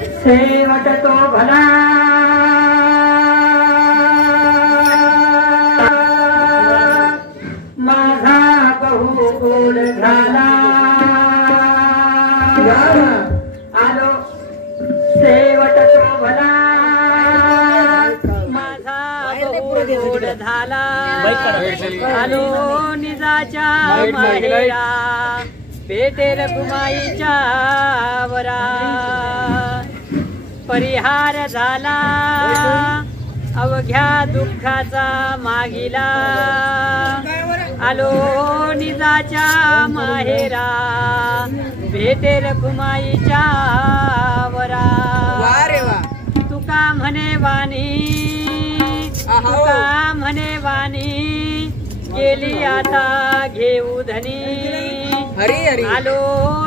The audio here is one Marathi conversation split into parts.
शेवट तो भला माझा बहु गोड झाला आलो शेवट तो भला माझा बहु गोड झाला आलो निजाच्या माहेरा भेटे रखुमाईच्या वरा परिहार झाला अवघ्या दुःखाचा मागिला आलो निजाच्या माहेरा भेटे रखुमाईच्या वरा तुका म्हणे वाणी तुका म्हणे वाणी गेली आता घेऊ धनी आलो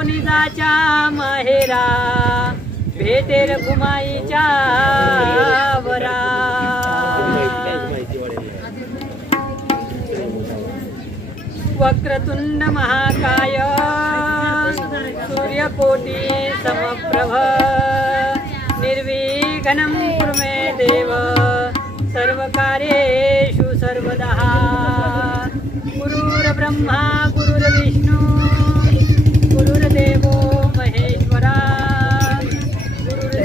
निजाच्या माहेरा भेटे रखुमाईच्या वरा वक्रतुंड महाकाय सूर्यकोटी समप्रभ निर्विघ्नं कुरु मे देव सर्वकार्येषु सर्वदा गुरुर्ब्रह्मा गुरुर्विष्णु गुरुर्देवो महेश्वरा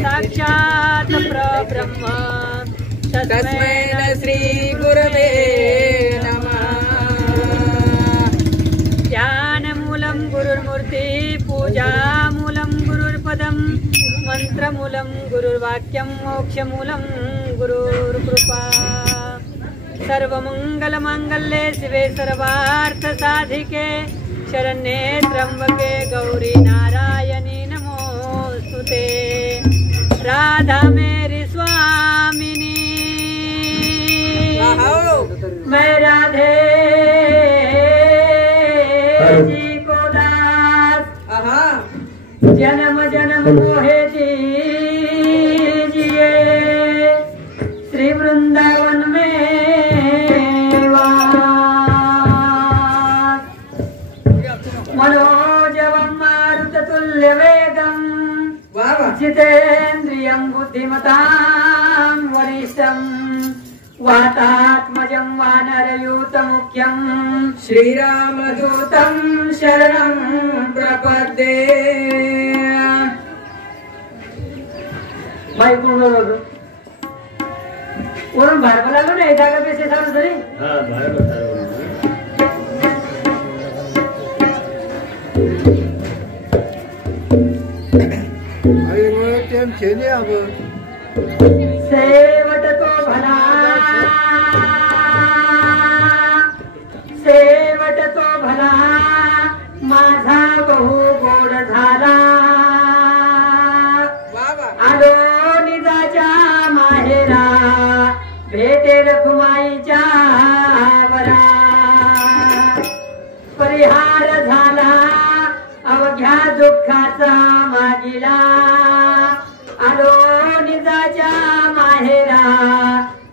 साक्षात् परब्रह्म तस्मै श्री गुरवे नमः ध्यानमूलं गुरुर्मूर्ति पूजामूलं गुरुर्पदं मंत्रमूलं गुरुर्वाक्यं मोक्षमूलं गुरुर्कृपा सर्वमंगलमांगल्ये शिवे सर्वार्थसाधिके शरण्ये त्र्यंबके गौरी नारायणी नमोस्तुते राधा मेरी स्वामिनी मैं राधे जी को दास जन्म जन्म मोहे दीजिए श्री वृंदावन में वास मनोजवं मारुततुल्य वेगं जितेन्द्रियं बुद्धिमतां वरिष्ठं वातात्मजं वानरयूतमुख्यं श्रीरामदूतं शरणं प्रपद्ये भाई कोण बोलतो वरून बाहेर बोलालो ना जागा पैसे चालू तरी हां बाहेर सेवट तो भला शेवट तो भला माझा बहु गोड झाला आलो निजाच्या माहेरा भेटे रखुमाईच्या वरा परिहार झाला अवघ्या दुःखाचा मागिला आलो निजाच्या माहेरा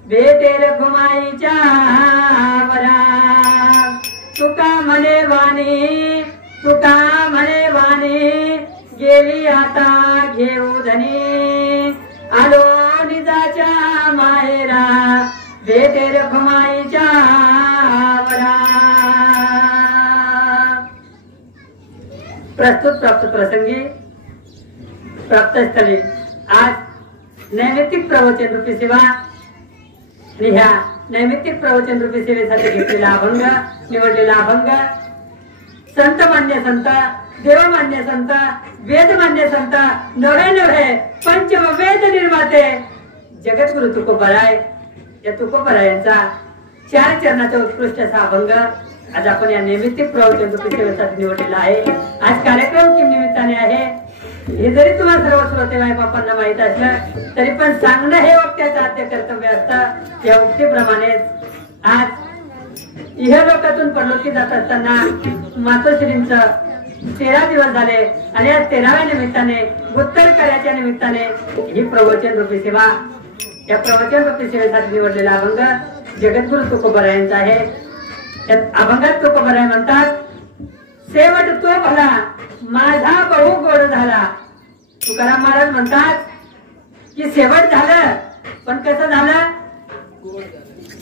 भेटे रखुमाईच्या वरा तुका म्हणे वाणी तुका म्हणे वाणी गेली आता घेऊ धनी आलो निजाच्या माहेरा भेटे रखुमाईच्या वरा प्रस्तुत प्राप्त प्रसंगी प्राप्तस्थळी आज नैमित्तिक प्रवचन रूपी सेवा आणि ह्या नैमित्तिक प्रवचन रूपी सेवेसाठी घेतलेला अभंग निवडलेला अभंग संत मान्य संत देवमान्य संत वेदमान्य संत नव्हे नव्हे पंचवेद निर्माते जगद्गुरु तुकोबराय या तुकोबरायांचा 4 चरणाचा उत्कृष्ट असा अभंग आज आपण या नैमित्तिक प्रवचन रूपी सेवेसाठी निवडलेला आहे। आज कार्यक्रम किम निमित्ताने आहे हे जरी तुम्हाला सर्व श्रोते माय बापांना माहित असलं तरी पण सांगणं हे वक्त्याचं आद्य कर्तव्य असतं। या उक्तीप्रमाणे आज इहलोकातून परलोकी जात असताना मातोश्रींचं 13 दिवस झाले आणि या 13व्या निमित्ताने उत्तर कार्याच्या निमित्ताने ही प्रवचन रूपी सेवा या प्रवचन रूपी सेवेसाठी निवडलेला अभंग जगद्गुरु तुकोबरायांचा आहे। या अभंगात तुकोबराय म्हणतात शेवट तो भला माझा बहु गोड झाला। तुकाराम महाराज म्हणतात की शेवट झालं, पण कसं झालं?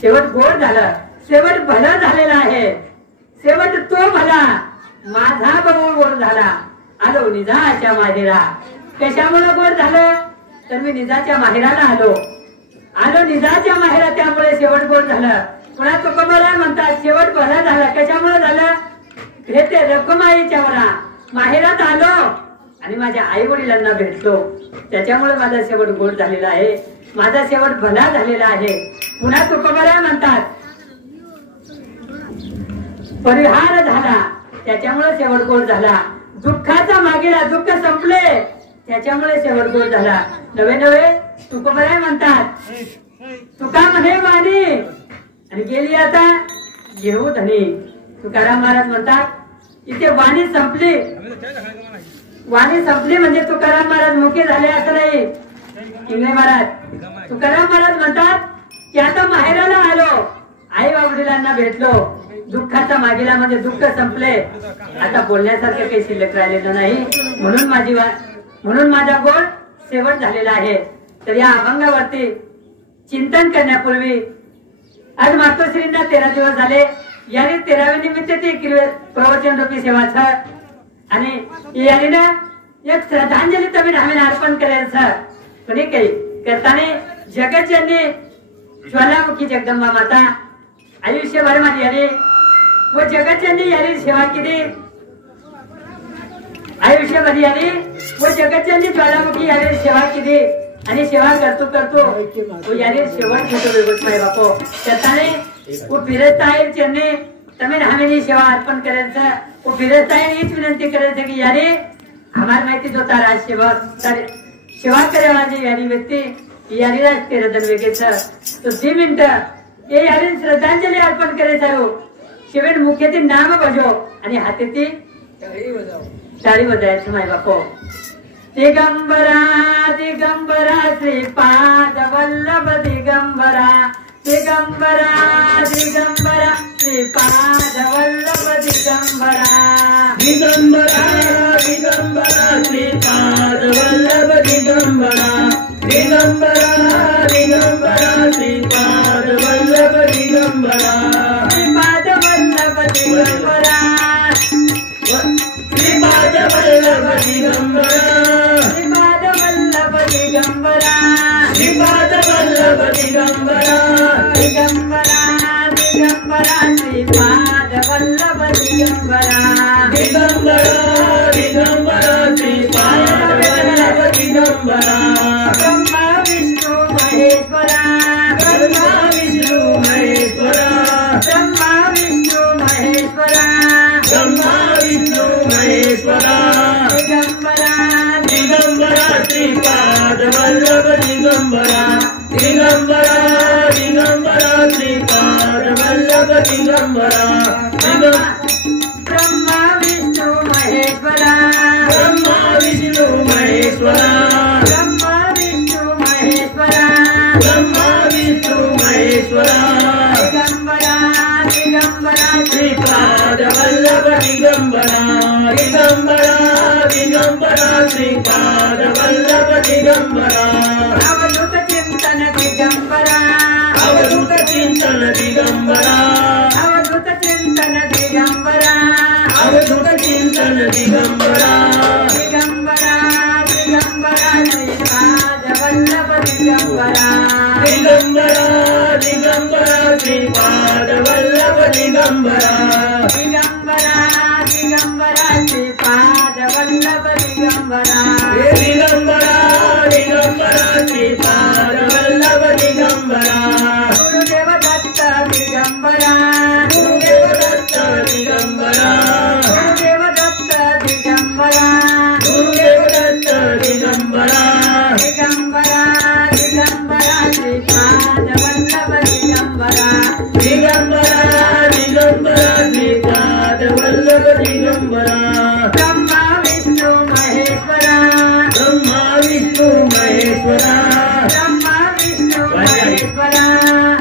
शेवट गोड झालं, शेवट भला झालेला आहे. शेवट तो भला माझा बघून गोड झाला. आलो निजाच्या माहेरा. कशामुळे गोड झालं? तर मी निजाच्या माहेराला आलो निजाच्या माहेरा, त्यामुळे शेवट गोड झालं. पुन्हा तुकोबराय म्हणतात शेवट भला झाला. कशामुळे झालं? हे ते रखुमाईच्या माहेरात आलो आणि माझ्या आई वडिलांना भेटलो, त्याच्यामुळे माझा शेवट गोड झालेला आहे, माझा शेवट भला झालेला आहे. पुन्हा तुकोबराय म्हणतात परिहार झाला, त्याच्यामुळे शेवट गोड झाला. दुःखाचा मागेला, दुःख संपले, त्याच्यामुळे शेवट गोड झाला. नवे नवे तुकोबराय म्हणतात तुका म्हणे वाणी आणि गेली आता घेऊ धनी. तुकाराम महाराज म्हणतात इथे वाणी संपली. वाणी संपली म्हणजे तुकाराम महाराज मुके झाले असं नाही. इंगळे महाराज तुकाराम महाराज म्हणतात की आता माहेराला आलो, आई वडिलांना भेटलो, दुःखाचा मागेला म्हणजे दुःख संपले, आता बोलण्यासारखं काही शिल्लक राहिलेलं नाही, म्हणून माझा गोड शेवट झालेला आहे. तर या अभंगावरती चिंतन करण्यापूर्वी आज मातोश्रींना 13 दिवस झाले. याने 13व्या निमित्त ते प्रवचन रूपी सेवाचं आणि याने ना एक श्रद्धांजली तुम्ही आम्ही अर्पण करायचं. पण हे काही करताना जगतजननी ज्वालामुखी जगदंबा माता आयुष्यभर माझी याने व जगतजननी याने सेवा केली. आयुष्यभर याने व जगतजननी ज्वालामुखी याने सेवा केली आणि सेवा करतो याने शेवट घेतो वेगळच माय बापो. त्याने वो फिरता है चरणे तमें हमें सेवा अर्पण करायचं. वो फिरता है हीच विनंती करायचं की याने हमार माहिती जो तारा सेवा करेवाली यानी व्यक्ती याने 13 दिन वेगेचं तो 2 मिनिटं ये याने श्रद्धांजली अर्पण करायचं. शेवट मुख्यते नाम बजो आणि हातेती टाळी बजायचं माय बापो. दिगंबरा दिगंबरा श्रीपाद वल्लभ दिगंबरा दिगंबरा दिगंबरा श्रीपाद वल्लभ दिगंबरा दिगंबरा दिगंबरा श्रीपाद वल्लभ दिगंबरा दिगंबरा दिगंबरा श्रीपाद वल्लभ दिगंबरा श्रीपाद वल्लभ दिगंबरा श्रीपाद वल्लभ दिगंबरा श्रीपाद वल्लभ दिगंबरा श्रीपाद वल्लभ दिगंबरा दिगंबरा दिगंबरा श्रीपाद वल्लभ दिगंबरा दिगंबरा दिगंबरा श्रीपाद वल्लभ दिगंबरा ब्रह्मा विष्णु महेश्वरा ब्रह्मा विष्णु महेश्वरा ब्रह्मा विष्णु महेश्वरा ब्रह्मा विष्णु महेश्वरा दिगंबरा दिगंबरा श्रीपाद वल्लभ दिगंबरा दिगंबरा दिगंबरा श्रीपाद वल्लभ दिगंबरा ब्रह्मा विष्णु महेश्वरा ब्रह्मा विष्णु महेश्वरा ब्रह्मा विष्णु महेश्वरा ब्रह्मा विष्णु महेश्वरा दिगंबरा दिगंबरा श्रीपाद वल्लभ दिगंबरा दिगंबरा दिगंबरा श्रीपाद वल्लभ दिगंबरा अवधूत चिंतन दिगंबरा अवधूत चिंतन दिगंबरा अवधूत चिंतन दिगंबरा अवधूत चिंतन दिगंबरा दिगंबरा दिगंबरा श्रीपाद वल्लभ दिगंबरा दिगंबरा दिगंबरा श्रीपाद वल्लभ दिगंबरा दिगंबरा दिगंबरा श्रीपाद वल्लभ दिगंबरा दिगंबरा दिगंबरा श्रीपाद वल्लभ दिगंबरा गुरुदेव दत्त दिगंबरा गुरुदेव दत्त दिगंबरा गुरुदेव दत्त दिगंबरा गुरुदेव दत्त दिगंबरा दिगंबरा दिगंबरा श्रीपाद वल्लभ दिगंबरा दिगंबरा दिगंबरा श्रीपाद वल्लभ दिगंबरा ब्रह्मा विष्णु महेश्वरा ब्रह्मा विष्णु महेश्वरा ब्रह्मा विष्णु महेश्वरा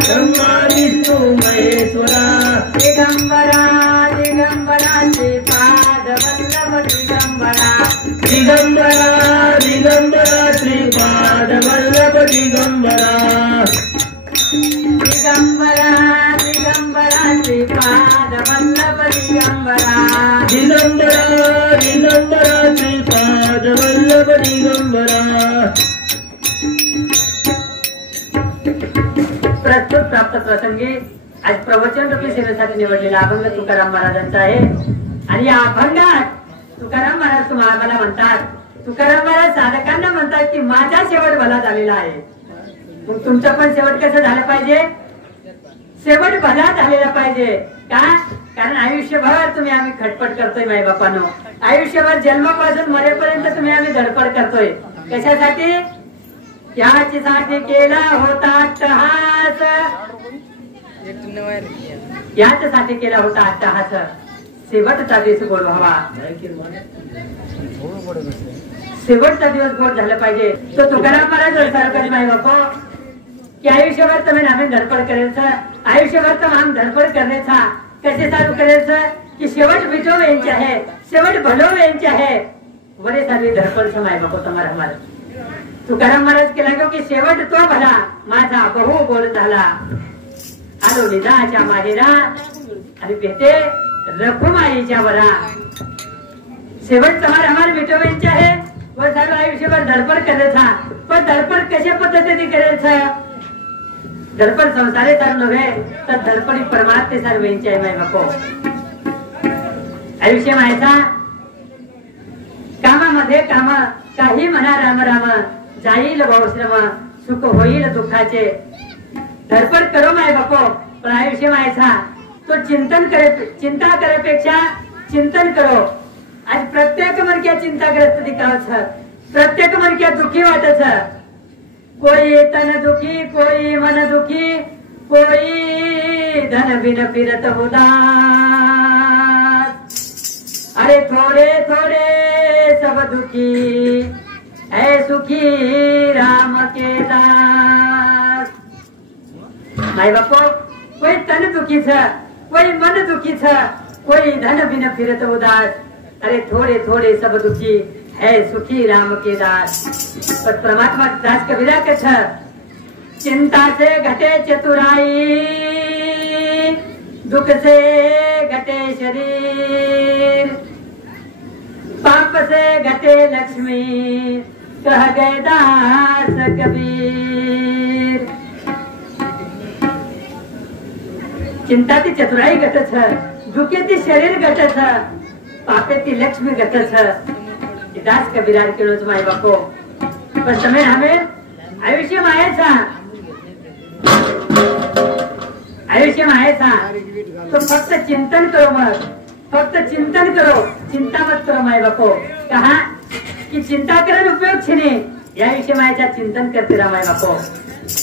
ब्रह्मा विष्णु महेश्वरा दिगंबरा दिगंबरा श्रीपाद वल्लभ दिगंबरा दिगंबरा दिगंबरा श्रीपाद वल्लभ दिगंबरा दिगंबरा दिगंबरा श्रीपाद वल्लभ दिगंबरा दिगंबरा दिगंबरा श्रीपाद वल्लभ दिगंबरा प्रस्तुत प्राप्त प्रसंगी आज प्रवचन रूपी सेवेसाठी निवडलेला अभंग तुकाराम महाराजांचा आहे आणि या अभंगात तुकाराम महाराज तुम्हाला मला म्हणतात, तुकाराम महाराज साधकांना म्हणतात की माझा शेवट भला झालेला आहे. मग तुमचं पण शेवट कसं झालं पाहिजे? शेवट भला झालेला पाहिजे. का? कारण आयुष्यभर तुम्ही आम्ही खटपट करतोय माई बापांनो, आयुष्यभर जन्मापासून मरेपर्यंत तुम्ही आम्ही धडपड करतोय. कशासाठी? याच्यासाठी केला होता अट्टहास, याच्यासाठी केला होता अट्टहास. शेवटचा दिवस गोड व्हावा, शेवटचा दिवस गोड झाला पाहिजे. तो तुकाराम महाराज सरकारी माई बापो की आयुष्यभर तुम्ही आम्ही धडपड करायचं, आयुष्यभर तर आम धडपड करण्याचा कसे चालू करायचं की शेवट विजो यांचे आहे, शेवट भलो यांचे आहे. बरे सारी धडपड माई बापो तुम्हाला हमारा तुकाराम महाराज केला की शेवट तो भला माझा बहु गोड झाला. आलो निजाच्या माहेरा आणि भेटे रखुमाईच्या वरा. शेवट तुम्हाला हमारे मिटवायचे आहे व सर्व आयुष्यभर धडपड करायचा. पण धडपड कशा पद्धतीने करायचं? धडपड संसारे सार नव्हे तर धडपडी परमात्मे सर्व यांची आहे माय बापो. आयुष्य मायचा कामामध्ये काम, काही म्हणा राम राम, जाईल बहुश्रम, सुख होईल दुःखाचे. धडपड करो माय बापो, पण आयुष्य मायचा तो चिंता करेपेक्षा चिंतन करो. आज प्रत्येक मनक्या चिंताग्रस्त दिखावच, प्रत्येक मनक्या दुखी वाटच. कोई तन दुखी, कोई मन दुखी, कोई धन बिन फिरत उदास. अरे थोड़े थोड़े सब दुखी, है सुखी राम के दास. माय बापो, कोई तन दुखी छ, कोई मन दुखी छ, कोई धन बिन फिरत उदास. अरे थोड़े थोड़े सब दुखी, है सुखी राम के दास. पर परमात्मा दास कबीरा के छ, चिंता से घटे चतुराई, दुख से घटे शरीर, पाप से घटे लक्ष्मी, कह गए दास कबीर. चिंता ती चतुराई घट छ, दुखे ती शरीर घट छ, पापे ती लक्ष्मी घट छ. दास कबीरा केळोच माय बापो. पण समय हमें आयुष्य मायेचा, आयुष्य मायेचा तो फक्त चिंतन करो. मग फक्त चिंतन करो, चिंता मत करो माय बापो. कहा की चिंता करून उपयोग छे, या विषय मायेचा चिंतन करते रा माय बापो.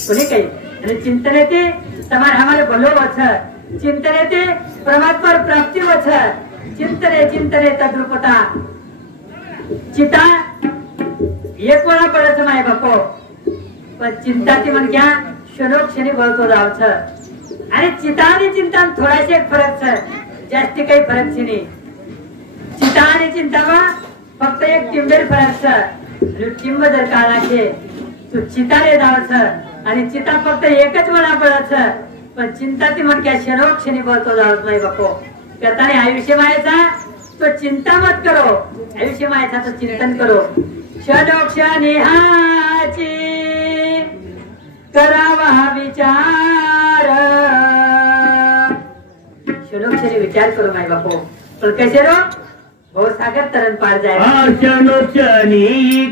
कोणी काही आणि चिंतन येते તમારે हमारे भलो वछ, चिंतन येते परमात्मा प्राप्ती वछ. चिंतने चिंतने तद्रुपता. चिता एक वेळा पडत माय बापो, पण चिंता ती म्हणक्या क्षणोक्षणी बळतो जावछ. आणि चिता आणि चिंता थोडाशे फरक छ, जास्ती काही फरक छे नाही. चिता आणि चिंतामा फक्त एक टिंबेर फरक छ. टिंब जर काढला छे तू चिताने जावछ आणि चिता फक्त एकच वेळा पडत. पण चिंता ती म्हणक्या क्षणोक्षणी बळतो जावछ माय बापो. करताना आयुष्य मायेचा तो चिंता मत करो, आयुष्य मायेचा तो चिंतन करो. क्षणोक्षणी हाची करावा विचार, क्षणोक्षणी विचार करो माय बापो. पण कैसे रो भाऊ सागर तरण पार जाए. क्षणोक्षणी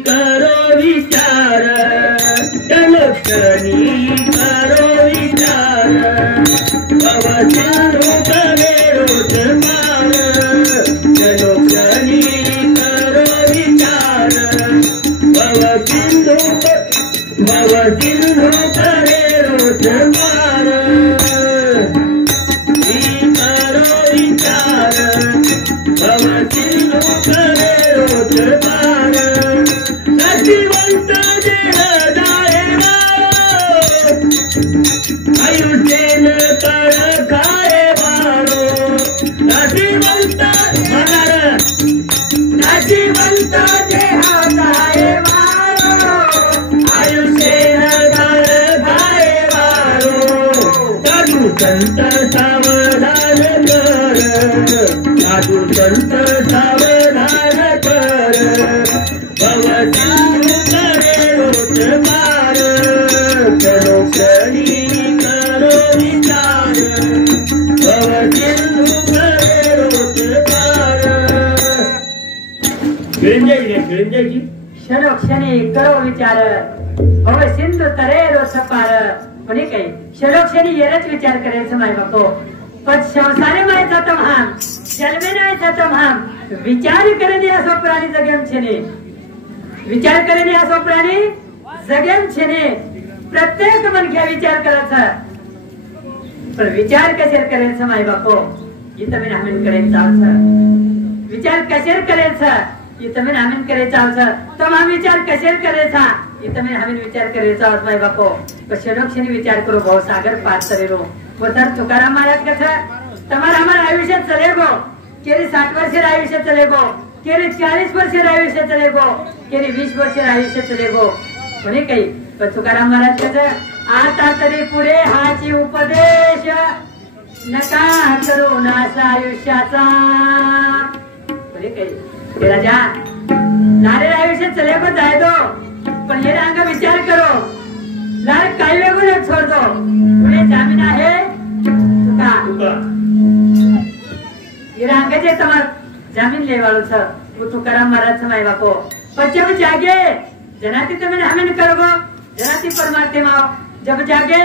करो विचार, क्षणोक्षणी करो विचार, भवसिंधु करे रोज मार. क्षणोक्षणी करो विचार, भवसिंधु करे रोज मार. करो विचार, भवसिंधु करे रोज मार. नशिवंत देह जाए आयुष्येन तळ खाए वाळो. नशिवंत नशिवंत देह जाए वाळो, आयुष्येन संत सावधान कर, साधू संत सावधान कर, भवसाधू करे रोज पार, चलो क्षणी करो विचार, भवसिंधू करे रोज पार. गिरिंजाजी क्षणोक्षणी करो विचार, भव सिंधू तरे रोज पार. कोणी काही क्षणोक्षणी येरच विचार करायचं माय बापो. पण संसारे मायचा तो भाम, जन्मे नायचा तो भाम, विचार करणे असो प्राणी जगेम छेने, विचार करणे असो प्राणी जगेम छेने. प्रत्येक मनख्या विचार करायचा, पण विचार कशेर करायचं माय बापो. इथं मी नामीन करायचं, विचार कशेर करायचं इथं मी नामीन करायचं. तर हा विचार कशेर करायचा इथं मी नामीन विचार करायचा माय बापो. क्षणोक्षणी विचार करो भाऊ सागर पार करेलो. व तर तुकाराम महाराज कसं તમારા અમારા આયુષ્ય ચલેગો, કેરી 60 વર્ષે આયુષ્ય ચલેગો, કેરી 40 વર્ષે આયુષ્ય ચલેગો, કેરી 20 વર્ષે આયુષ્ય ચલેગો. કોને કહી પણ તુકારામ મહારાજ કહે आता तरी पुढे हाची उपदेश नका करू नाश आयुष्याचा. कोने કહી राजा नारे आयुष्य चलेगो जाय दो, पण हे रंग विचार करो लार काही वेगळं छोड दो. पुढे जामीन आहे तुका हीरांगे તમાર જમીન લેવાળું છે. હું તુકારામ મહારાજ છે માય બાપો. પછી જાગે जनाती તમે હમેન કરવો, जनाती परमात्मा में आओ. जब जागे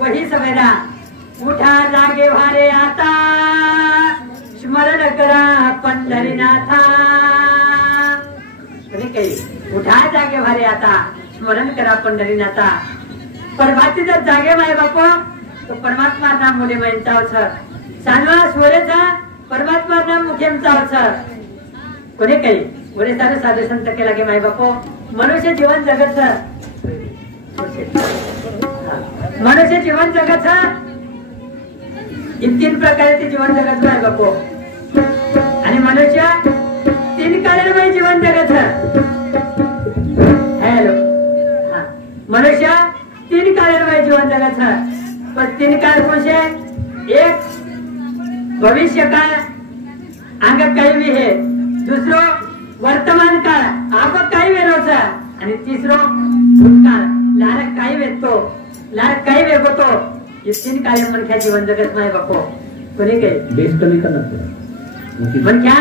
वही सवेरा उठा लागे भारे आता, स्मरण करा पंढरीनाथा. कही उठा जागे भारे आता, स्मरण करा पंढरीनाथा. प्रभाती जर जागे माय बापो तो परमात्मा नाम मुले म्हणताव छ. सानवा स्वरेचा परमात्मा नाम मुखेम चाव छ. कोणी काही बोले सारे साधू संत के लागे माय बापो. मनुष्य जीवन जगत छ, मनुष्य जीवन जगत छ. तीन प्रकारे ते जीवन जगत माय बापो. आणि मनुष्य 3 काळामध्ये जीवन जगत छ. हॅलो मनुष्य 3 काळामध्ये जीवन जगत छ. पण 3 काळ कोणते? एक भविष्य काळ आंग काही भी है, दुसरो वर्तमान काळ आप काही वेळोचा, आणि तिसरो भूतकाळ लार काही वेतो, लार काही वेगोतो. हे 3 काळे मनख्या जीवन जगत माय बापो. कोणी काही बेस कमी करणार मनख्या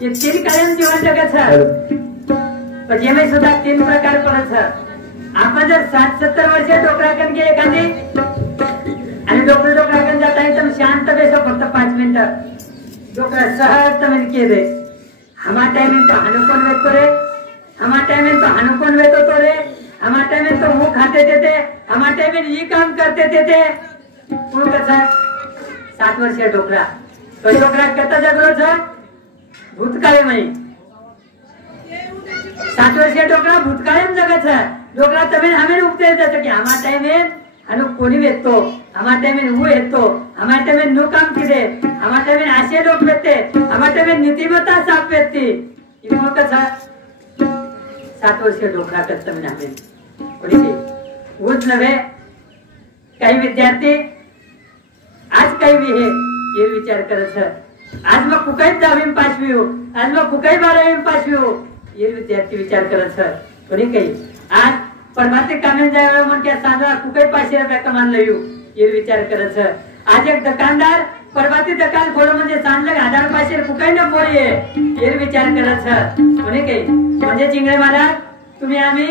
हे 3 काळे जीवन जगत छ. पण जेमे सुद्धा 3 प्रकार पडत छ. आपण जर 60-70 वर्ष डोकराकन गे एखादी आणि डोकराकन जाता एकदम शांत बेसो फक्त 5 मिनिटं डोकरा सहज तमें केले. हमा टाइम तो अनुकोन वेतो रे, हमा टाइम तो अनुकोन वेतो तो रे, हमा टाइम तो मुंह खाते देते, हमा टाइम ये काम करते देते. कोण कसा 7 वर्षीय डोकरा तो डोकरा कता जगलो छ भूतकाळे मै. 7 वर्षीय डोकरा भूतकाळे जगत छ. डोकरा तमें हमें उपदेश देतो की हमा टाइम अनु कोणी वेतो, हमा टाइम वो येतो, हमा टाइम नो काम किदे, हमा टाइम आशे लोक वेते, हमा टाइम नीतिमत्ता साफ वेती. इमो कसा 7 वर्षीय डोकरा करता मी हमें कोणी उच नव्हे. काही विद्यार्थी आज काही भी है ये विचार करत छ. आज मग कुकाई 10वी पास भी हो, आज मग कुकाई 12वी पास भी हो, ये विद्यार्थी विचार करत छ. कोणी काही आज परमात्मा कामे जायला म्हण क्या सांगा कुकाई 500 रुपये कमान लयू ये विचार करत छ. आज एक दुकानदार परमात्मा दुकान खोलो म्हणजे सांगलं 1000-500 कुकाई न बोलिये ये विचार करत छ. कोणी काही म्हणजे चिंगळे महाराज तुम्ही आम्ही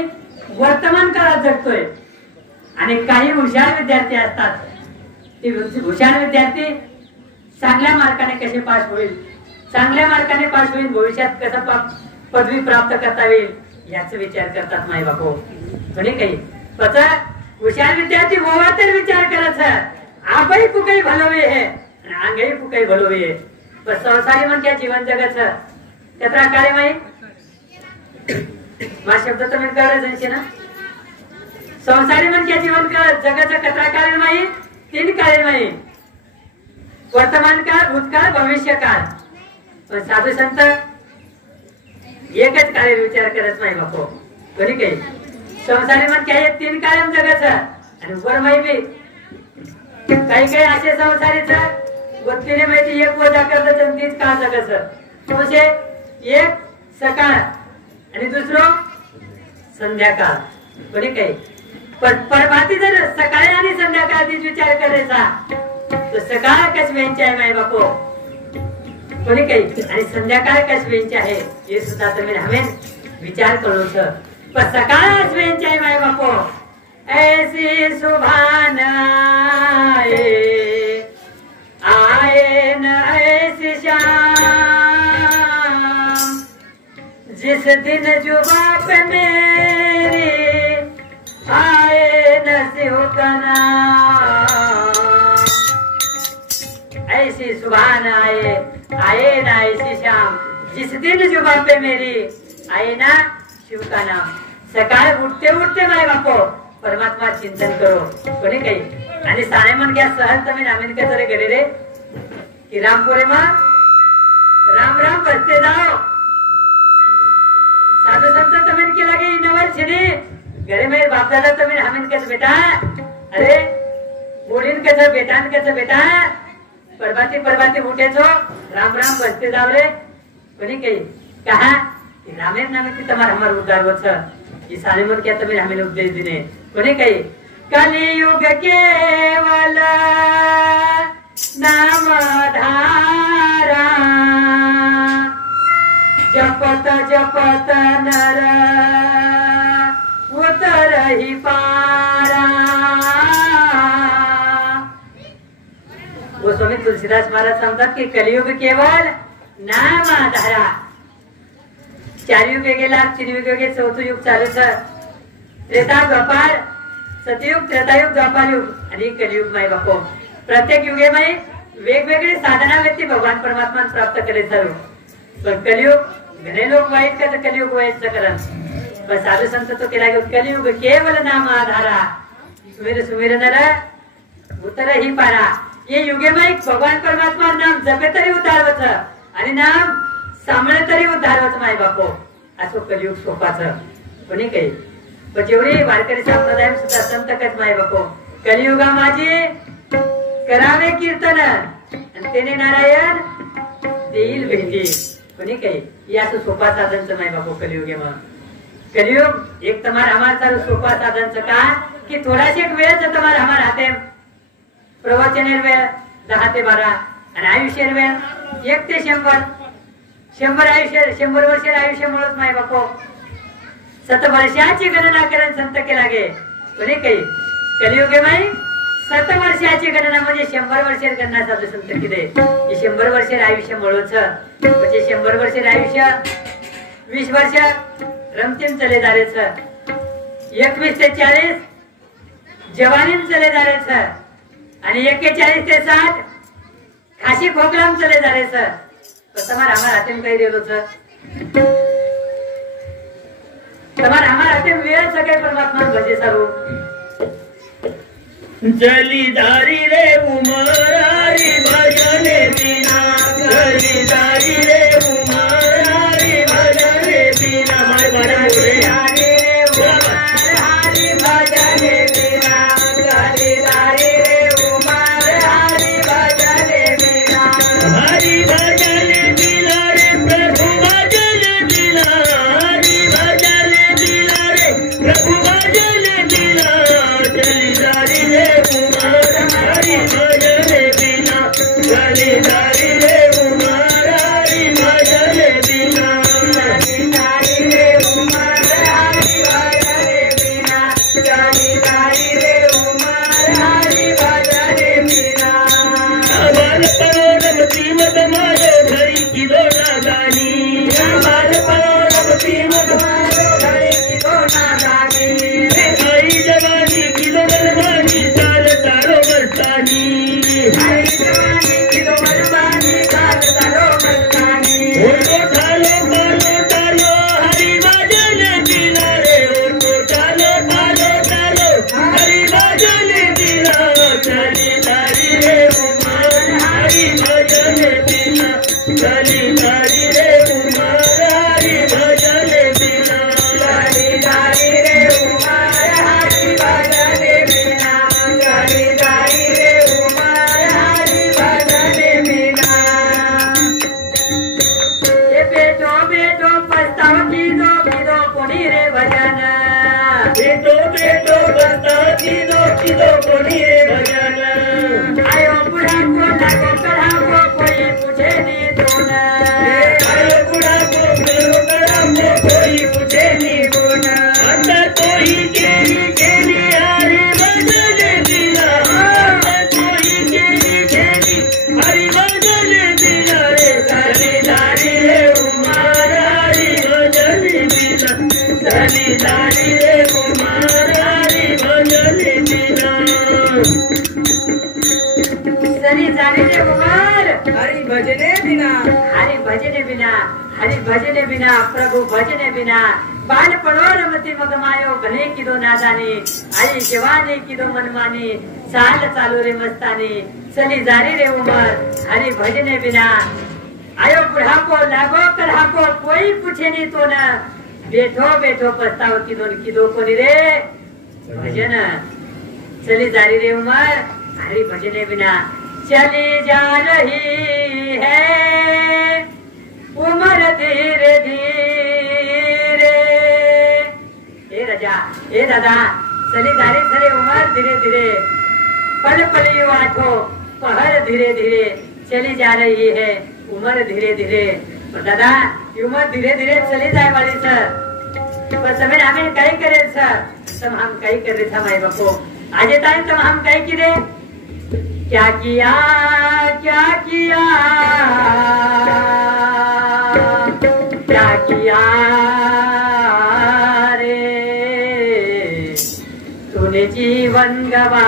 वर्तमान काळात जगतोय. आणि काही हुशार विद्यार्थी असतात, ते हुशार विद्यार्थी चांगल्या मार्काने कसे पास होईल, चांगल्या मार्काने पास होईल, भविष्यात कसं पदवी प्राप्त करता येईल याचा विचार करतात माय बापो. कोणी काही पता हुशार विद्यार्थी होवा तर विचार करत है. आपही कुकाई भलोवे है आणि आंगही कुकाई भलोवे है. पण संसारी मन क्या जीवन जगत है कतरा कार्य माई मा शब्द तुम्ही कळलं जणशे ना. संसारी मन क्या जीवन का जगत कतरा कार्य माई 3 कार्य माई. वर्तमान काळ, भूतकाळ, भविष्य काळ. पण साधू संत एकच कार्य विचार करत नाही बापो. कोणी काही संसारी मन क्या 3 कायम जगत आणि वर माई बी काही काही असे संसारीच गोष्टीने माहिती एक वजा करतात आणि तीच का कसं म्हणजे एक सकाळ आणि दुसरं संध्याकाळ कोणी काही परभाती जर सकाळी आणि संध्याकाळीच विचार करायचा तर सकाळ कश वेंची आहे माय बापू कोणी काही आणि संध्याकाळ कश वेंची आहे हे सुद्धा तुम्ही हमें विचार करू पण सकाळ वेंची आहे माय बापू ऐसी सुभान आए न ऐसी शाम जिस दिन जुबा पे मेरी आए न शिव का नाम ऐसी सुभान आए ना ऐसी शाम जिस दिन जुबा पे मेरी आए ना शिव का नाम सकाळ उठते उठते माय बापो परमात्मा चिंतन करो कोणी काही आणि साने मन क्या सहज तुम्ही नामिन के तरे गेले रे की रामपुरे मा राम राम बसते जाओ साधु संत तमिन के लगे नवल छिड़ी घरे में बाप दादा तमिन हमिन के बेटा अरे बोलिन के बेटा परबाती उठे छो राम राम बसते जाओ रे कोणी काही कहा रामेर नामे की तुम्हारा हमार उद्धार हो छ ये सारे मन क्या तमिन हमें उपदेश दिने कोणी काही कलियुग केवल नाम धारा जपत जपत नर उतर ही पारा वो स्वामी तुलसीदास महाराज सांगतात की कलियुग केवल नाम धारा चार युग गेला तीन युग गे चौथं युग चालू त्रेता द्वापार सतयुग त्रेतायुग द्वापार युग आणि कलियुग माय बापो प्रत्येक युगे माय वेगवेगळी साधना व्यक्ती भगवान परमात्मा प्राप्त करे चालू पण कलियुग घणे लोक वाईट का कलियुग वाईट करण पण साधू संत तो केला कलियुग केवल नाम आधारा सुमेर सुमेर नर उतर ही पारा ये युगे माय भगवान परमात्मा नाम जपे तरी उतारवच आणि नाम सामळे तरी उद्धारवच माय बापो असो कलियुग सोपाच कोणी काही पण जेवढी वारकरी संप्रदाय सुद्धा संत कच माय बापो कलियुगा माझी करावे कीर्तन आणि तेने नारायण देईल भेटी कोणी काही या सोपा साधनचं माय बापो कलियुगे मग कलियुग एक तुम्हारा हमारा सोपा साधनचं का की थोडाशी एक वेळ तुम्हारा हमारा हाते प्रवचनेर वेळ 10 ते 12 आणि आयुष्य वेळ 1 ते 100 आयुष्य 100 वर्ष आयुष्य मिळत माय बापो 7 वर्षाची गणना करण संत केला गे कोणी काही कलियुगे माय 7 वर्षाची गणना म्हणजे 100 वर्ष गणना साधू संत किदे 100 वर्ष आयुष्य मिळवच म्हणजे 100 वर्ष आयुष्य 20 वर्ष रमतीम चले जारेच 21 ते 40 जवानीम चले जारेच आणि 41 ते 60 खाशी खोकलाम चले जारेच તમારા અમાર હાથે કઈ દેલો છે તમારા અમાર હાથે વેળ સકે પરમાત્મા ભજે સારું जलीदारी रे उमरारी भजने बिना जलीदारी रे उमरारी भजने बिना माय भजने हरि रे उमरारी भजने बिना जलीदारी रे उमरारी भजने बिना हरि भजने बिना रे प्रभु भजने बिना हरि भजने बिना रे प्रभु भजने बिना जलीदारी रे उमरारी भजने बिना जलीदारी रे उमरारी बेटो बेटो बसता किदो कोणी रे भजन आयो बुढ़ा को लागो कढ़ा को कोई पूछे नी तोन आयो बुढ़ा को कढ़ा को कोई पूछे नी तोन अंदर कोई केली हरि भजन बिना अंदर कोई केली हरि भजन बिना रे सलीदारी रे उमार हरि भजन बिना सलीदारी रे उमार हरि भजन बिना सलीदारी रे उमार हरि भजने बिना हरि भजने बिना हरि भजने बिना प्रभु भजने बिना बाल पड़ो रमती मगमायो भले किदो नादानी आई जवानी किदो मनमानी चाल चालू रे मस्तानी चली जारी रे उमर हरि भजने बिना आयो बुढ़ापो लागो कढ़ापो कोई पूछे नहीं तो न बैठो बैठो पछताओ किदो कोनी रे भजन चली जारी रे उमर हरि भजने बिना चली जा रही है उम्र धीरे धीरे ए राजा ए दादा चली जारी चले उम्र धीरे धीरे पल पल यू आठो पहर धीरे धीरे चली जा रही है उम्र धीरे धीरे पर दादा उम्र धीरे धीरे चली जाए वाली सर पर समय हमें कई करे सर तब हम कई कर रहे था माई बापो आज टाइम तब हम कई करे क्या किया क्या किया क्या किया रे तूने जीवन गवा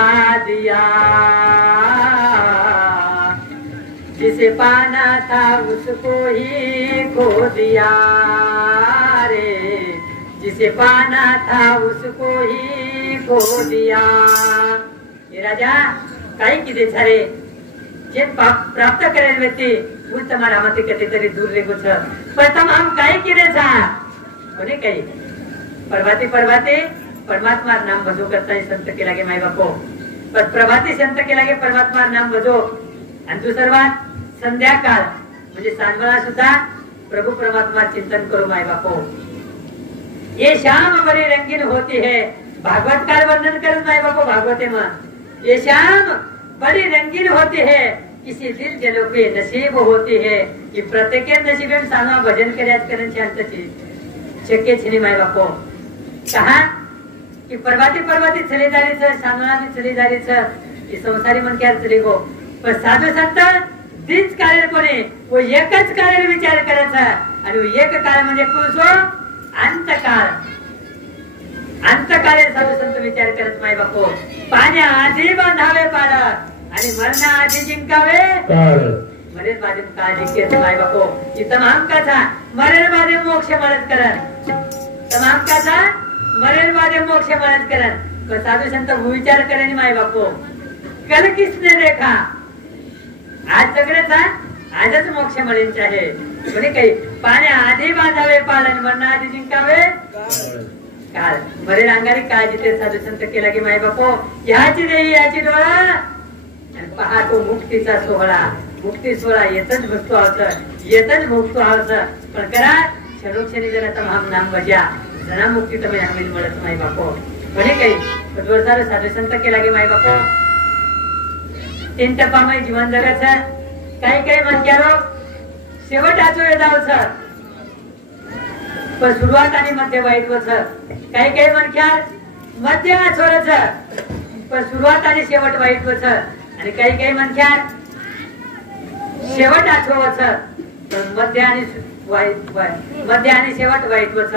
दिया जिसे पाना था उसको ही खो दिया रे जिसे पाना था उसको ही खो दिया ये राजा काही किती छारे जे प्राप्त करेल व्यक्ती उस तुम्हारा मते कते तरी दूर रे कुछ प्रथम हम काही किरे छा कोणी काही प्रभाती प्रभाती परमात्मा नाम भजो करता है संत के लागे माय बापो पर प्रभाती संत के लागे परमात्मा नाम भजो आणि दुसरवात संध्याकाळ म्हणजे सांजवेळा सुद्धा प्रभु परमात्मा चिंतन करो माय बापो ये शाम बड़ी रंगीन होती है भागवत काल वर्णन करत माय बापो भागवते में ये शाम बड़ी रंगीन होती है किसी दिल जलो पे नसीब होती है कि प्रत्येक नसीब में सांगा भजन करायच करण शांतची शक्य छे माय बापो कहा कि परवाती चली जारी छ सांगणा भी चली जारी छ कि संसारी मन क्या चली गो पर साधू संत तीच कार्य कोणी वो एकच कार्य विचार करायचा आणि वो एक कार्य म्हणजे कोणसो अंतकाळ अंतकाळे साधू संत विचार करत माय बापो पाण्या आधी बांधावे पाड आणि मरणा आधी जिंकावे मरेल बादे काळजी घेत माय बापो की तमाम कथा मरेल बादे मोक्ष मरत करत तमाम कथा मरेल बादे मोक्ष मरत करत पर साधू संत विचार करेनी माय बापो कल किसने देखा आज सगळे था आजच मोक्ष मिळेल चाहे कोणी काही पाण्या आधी बांधावे पाड आणि मरणा आधी जिंकावे काल मरे अंगारी काळजी ते साधू संत केला की माय बापो ह्याची देही याची डोळा आणि पाहतो मुक्तीचा सोहळा मुक्ती सोहळा येतच भक्तो येतच भोगतो पण करा क्षणोक्षणी जरा तमाम नाम बजा जरा मुक्ती तुम्ही हमील मिळत माय बापो म्हणे काही जोरदार साधू संत केला की माय बापो तीन टप्पामध्ये जीवन जगायचं काही काही म्हणक्यारो शेवटाचो येदावचं पण सुरुवात आणि मध्य वाईट वच काही काही म्हणक्यार मध्य आचोरच पण सुरुवात आणि शेवट वाईट वच आणि काही काही म्हणक्यार शेवट आचोवच पण मध्य आणि शेवट वाईट वच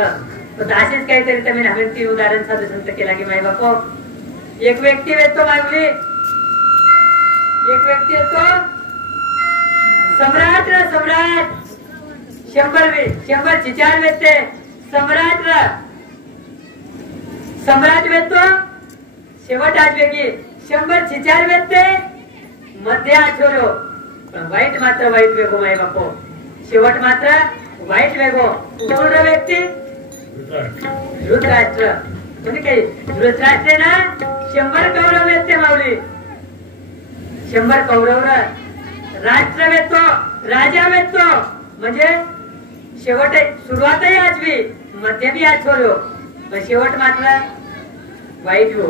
पण असेच काहीतरी तुम्ही हमें ती उदाहरण साधू संत केला की माय बापो एक व्यक्ती येतो मागली एक व्यक्ती येतो सम्राट सम्राट 100 चिचार वेते सम्राट वेतो शेवट आठवेगी 100 चिचार वेते मध्ये आठवलो पण वाईट मात्र वाईट वेगो माय बापो शेवट मात्र वाईट वेगो कोण व्यक्ती धृतराष्ट्र कोणी काही धृतराष्ट्र ना 100 कौरव वेते मावली 100 कौरव राष्ट्र वेतो राजा वेतो म्हणजे शेवट सुरुवातही आठवी मध्य बी आठवलो पण शेवट मात्र वाईट हो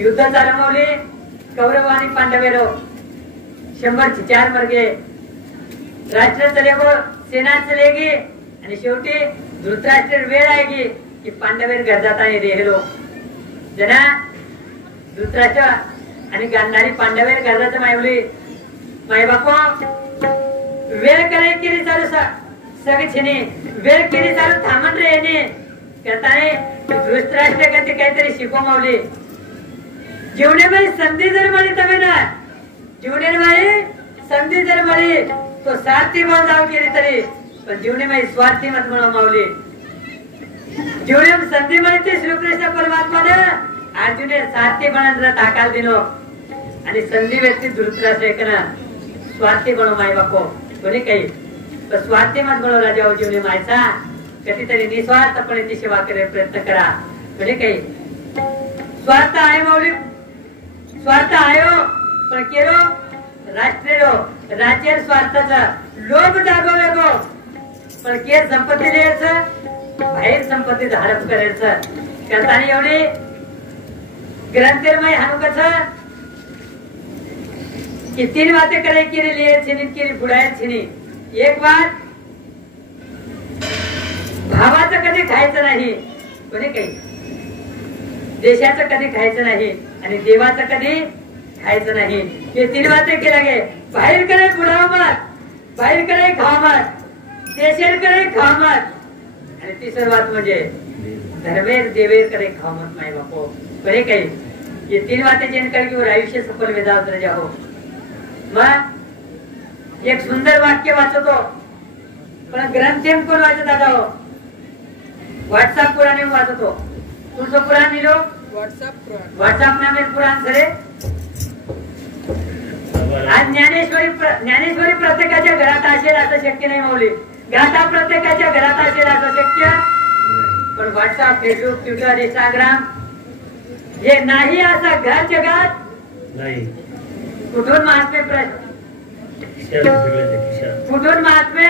युद्ध चालू मावली कौरव आणि पांडवेरो 100 मर्गे राष्ट्र चलेगो सेना चलेगी आणि शेवटी धृतराष्ट्र वेळ आएगी की पांडवेर गरजात आणि रेहलो जना धृतराष्ट्र आणि गांधारी पांडवेर गरजाचं मायवली माय बापो वेळ करे किरी चालू सगळे छिनी वेळ किरी चालू थांबण रे येणे करताने धृतराष्ट्र गती काहीतरी शिकव मावली जीवनेमध्ये संधी जर मिळी तवे ना जीवनेमध्ये संधी जर मिळी तो स्वार्थी बन जाऊ केली तरी पण जीवनेमध्ये स्वार्थी मत म्हणून मावली जीवने संधी मिळते श्रीकृष्ण परमात्माने अर्जुने स्वार्थी बनत टाकाल दिलो आणि संधी व्यक्ती धृतराष्ट्र एकना स्वार्थी बनो माय बापो कोणी काही तर स्वार्थी मत बनो राजा जीवने मायचा कधीतरी निस्वार्थपणे ती सेवा करे प्रयत्न करा कोणी काही स्वार्थ आहे माऊली स्वार्थ आयो पण केलो राष्ट्रीय राज्य स्वार्थाचा लोभ जागवतो पण के संपत्ती द्यायचं बाहेर संपत्ती हडप करायचं करताना एवढी ग्रंथमय हनुकच कि 3 बातें करे किरी लिए छिनी किरी बुडाय छिनी एक बात भावाचं कधी खायचं नाही कोणी काही देशाचं कधी खायचं नाही आणि देवाचं कधी खायचं नाही हे 3 बातें केल्या गे बाहेर करे बुडाव मत बाहेर करे खाव मत देशेर करे खाव मत आणि तिसरी बात म्हणजे धर्मेर देवेर करे खाव मत माय बापो कोणी काही ये 3 बातें जिन करके और आयुष्य सफल वेदांत रजा हो मग एक सुंदर वाक्य वाचतो पण ग्रंथेम कोण वाचत आता हो व्हॉट्सअप पुराणे वाचतो तुमचं पुराण लिहिलो व्हॉट्सअप नामे पुराण सरे आज ज्ञानेश्वरी प्रत्येकाच्या घरात असेल असं शक्य नाही माऊली गाथा प्रत्येकाच्या घरात असेल असं शक्य पण व्हॉट्सअप फेसबुक ट्विटर इंस्टाग्राम हे नाही असं घर जगात नाही कुठून महात्मे कुठून महात्मे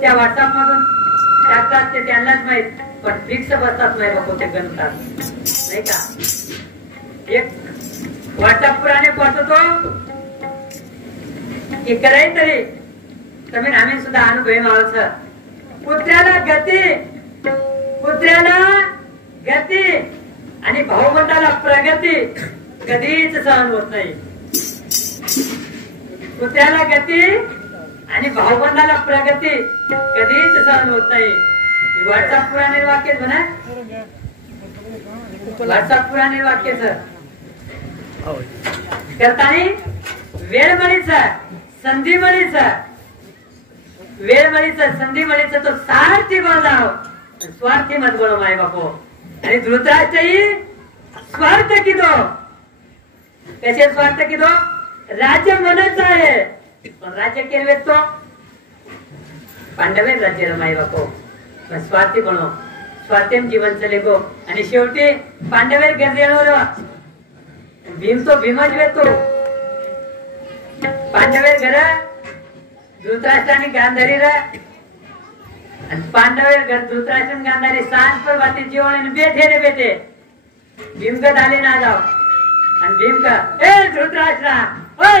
त्या व्हॉट्सअप मधून टाकतात ते त्यांनाच माहित पण फिक्स बसतात नाही बाबा ते गणतात नाही का एक व्हॉट्सअप पुराणे पाठवतो की कराय तरी तुम्ही आम्ही सुद्धा अनुभव मावळच पुत्र्याला गती आणि भाऊबंदाला प्रगती कधीच सहन होत नाही पुत्र्याला गती आणि भाऊबंदाला प्रगती कधीच सहन होत नाही व्हॉट्सअप पुराणे वाक्य म्हणा व्हॉट्सअप पुराणे वाक्यच करताना वेळ मळीच संधी मळीच वेळ मळीच संधी मळीच तो सारथी बोलाव स्वार्थी मत बोलो माय बापो आणि धृतराष्ट्रही स्वार्थ किदो कसे स्वार्थ किदो राज्य मनच आहे पण राज्य केलवेत तो पांडवे राज्य माय बापो पण स्वार्थी बनो स्वार्थेम जीवन चलेगो आणि शेवटी पांडवे गरजेवर भीम तो भीमच वेतो पांडवे घर धृतराष्ट्र आणि गांधारी आणि पांडवे घर धृतराष्ट्र गांधारी सांज पर बाती जेवण बेठे रे बेटे भीम का डाले ना जाओ आणि भीम का ए धृतराष्ट्र ओय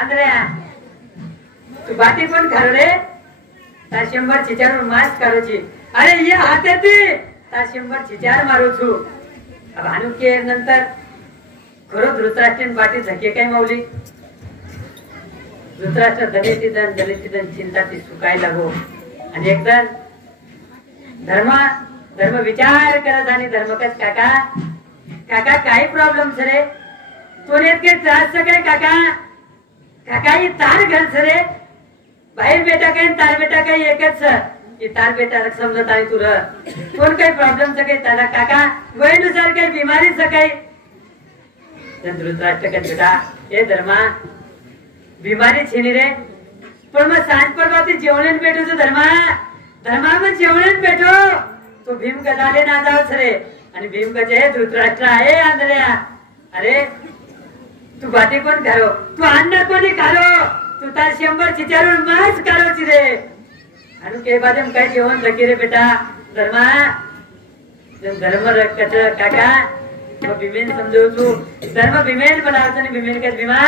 आंद्रया तू बाती पण खारो रे ता 100 चिचार मास काढोची अरे ये हाते ती ता 100 चिचार मारू छु अब हानु के नंतर खरो धृतराष्ट्र बाटी झके काय माऊली धृतराष्ट्र दलित चिंता ती सुकाय लागो आणि एकदम धर्म विचार करत आणि धर्मकच काका काही प्रॉब्लेम रे तोने के त्रास सगळे काका ही तार घर रे बाहेर बेटा काही तार बेटा काही एकच की तार बेटा समजत आहे तुला कोण काही प्रॉब्लेम सगळे त्याला काका वयनुसार काही बिमारी सकाळी धृतराष्ट्र का बेटा हे धर्मा बिमारी छिनी रे पण मग सांज परवाती जेवण भेटू तो धर्मा मग जेवण भेटो तो भीम गदाले ना जावच रे आणि भीम कचे धृतराष्ट्र आहे आंधळ्या अरे तू बाती कोण खारो तू अन्न कोणी खारो तू तार 100 चिचारून मास खारोची रे आणि के बादम काय जेवण सकी रे बेटा धर्मा धर्म रक्षाचं काका मग भीमेन समजवतो धर्म भीमेन बनावतो आणि भीमेन काय भीमा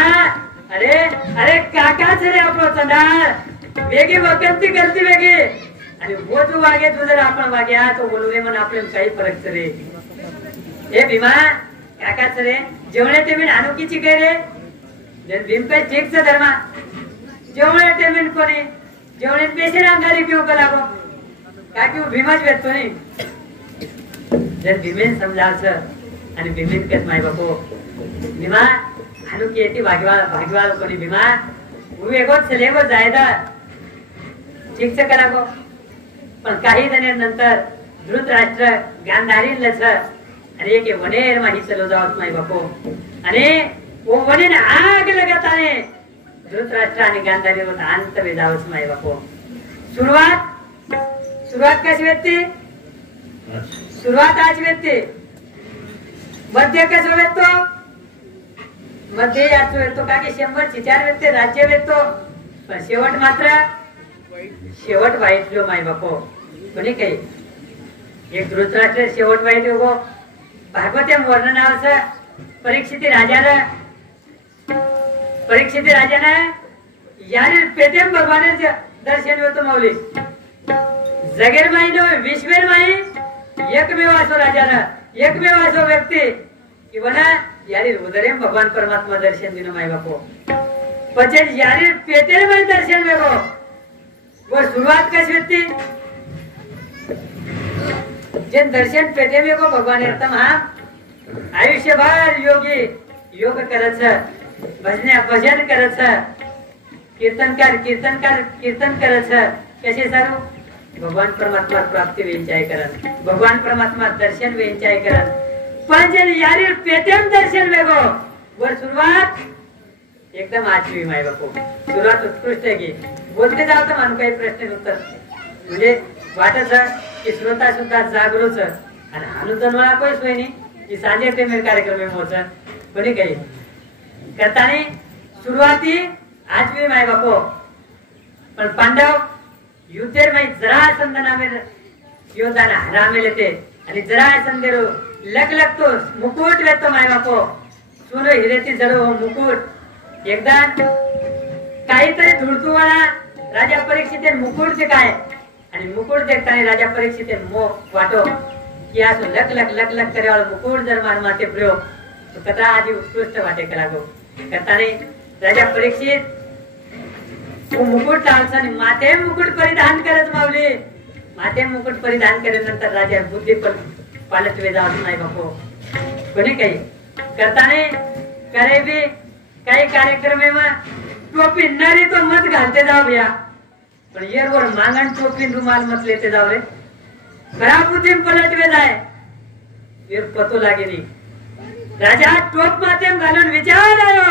अरे अरे काकाच रे आपलं चंदार वेगळी वकंती करती वेगळी आणि वो जो वागे तू जर आपण वाग्या तो बोलू रे म्हणून आपल्याला काही फरक रे हे भीमा काकाच रे जेवणे ते मी अनुकीची काय रे भीम काय ठीकच धर्मा जेवणे ते मी कोणी जेवणे पेशे अंगारी पिऊ का लागो का की भीमाच भेटतो नाही जर भीमेन समजावचं आणि भीमेन कस माय बापू भीमा अनुकी येते भागवाल कोणी भीमा वेगोच लेगो जायदा ठीकच करागो पण काही जणांनंतर धृतराष्ट्र गांधारी लस आणि एक वनेर माही चलो जावत माय बापू आणि वो वनेन आग लगत आहे धृतराष्ट्र आणि गांधारी वर अंत जावत माय बापू सुरुवात कशी भेटते सुरुवात आज भेटते मध्य कसं भेटतो मध्ये याच भेटतो का की 100 4 भेटते राज्य भेटतो पण शेवट मात्र शेवट वाईट जो माय बापू कोणी काही एक धृतराष्ट्र शेवट वाईट हो भागवत वर्णनावचं परीक्षित राजानं याने पेटेम भगवान दर्शन होतो माऊली जगेर माई नो विश्वेर माई एकमेव असो राजानं एकमेव असो व्यक्ती किंवा ना यारी उदरे भगवान परमात्मा दर्शन दिनो माय बापू पचे यारी पेटेर माई दर्शन वेगो वो सुरुवात कशी होती जे दर्शन पेटे वेगो भगवान एकदम हा आयुष्यभर योगी योग करत भजन करत कीर्तन करत कसे सारू भगवान परमात्मा प्राप्ती वेंचाय करत भगवान परमात्मा दर्शन वेंचाय करत पण जे यारी पेटेम दर्शन वेगो वर सुरुवात एकदम आचवी माय बापू सुरुवात उत्कृष्ट आहे की बोलते जाव तर मानू काही प्रश्न उत्तर म्हणजे वाटत की श्रोता सुद्धा जागरूच आणि अनुदान मला कोई सोय नाही की सांजे ते मेरे कार्यक्रम में मोच कोणी काही करताना सुरुवाती आचवी माय बापू पण पांडव युद्धेर माई जरासंध नामे योद्धाना हरामेले ते आणि जरासंधेरो लगतो मुकुट वेतो माय बापू सुनो हिरेती जरो मुकुट एकदा काहीतरी धुळतुवाळा राजा परीक्षित मुकुटचे काय आणि मुकुट देखताना राजा परीक्षित मो वाटो की असं लक करेवाळ मुकुट जर माते प्रयोग तो कथा आधी उत्कृष्ट वाटे करागो करताना राजा परीक्षित वो मुकुट लावचा आणि माथे मुकुट परिधान करत मावली माथे मुकुट परिधान केल्यानंतर राजा बुद्धी पालट वे जावत नाही बापू कोणी काही करताना करे बी काही कार्यक्रम टोपी नरी तो मत घालते जाव भैया पण येरवर मांगण टोपी रुमाल मत लेते जाव रे खरा बुद्धी पलट वे जाय ये पतो लागे नहीं राजा टोप माते घालून विचार आयो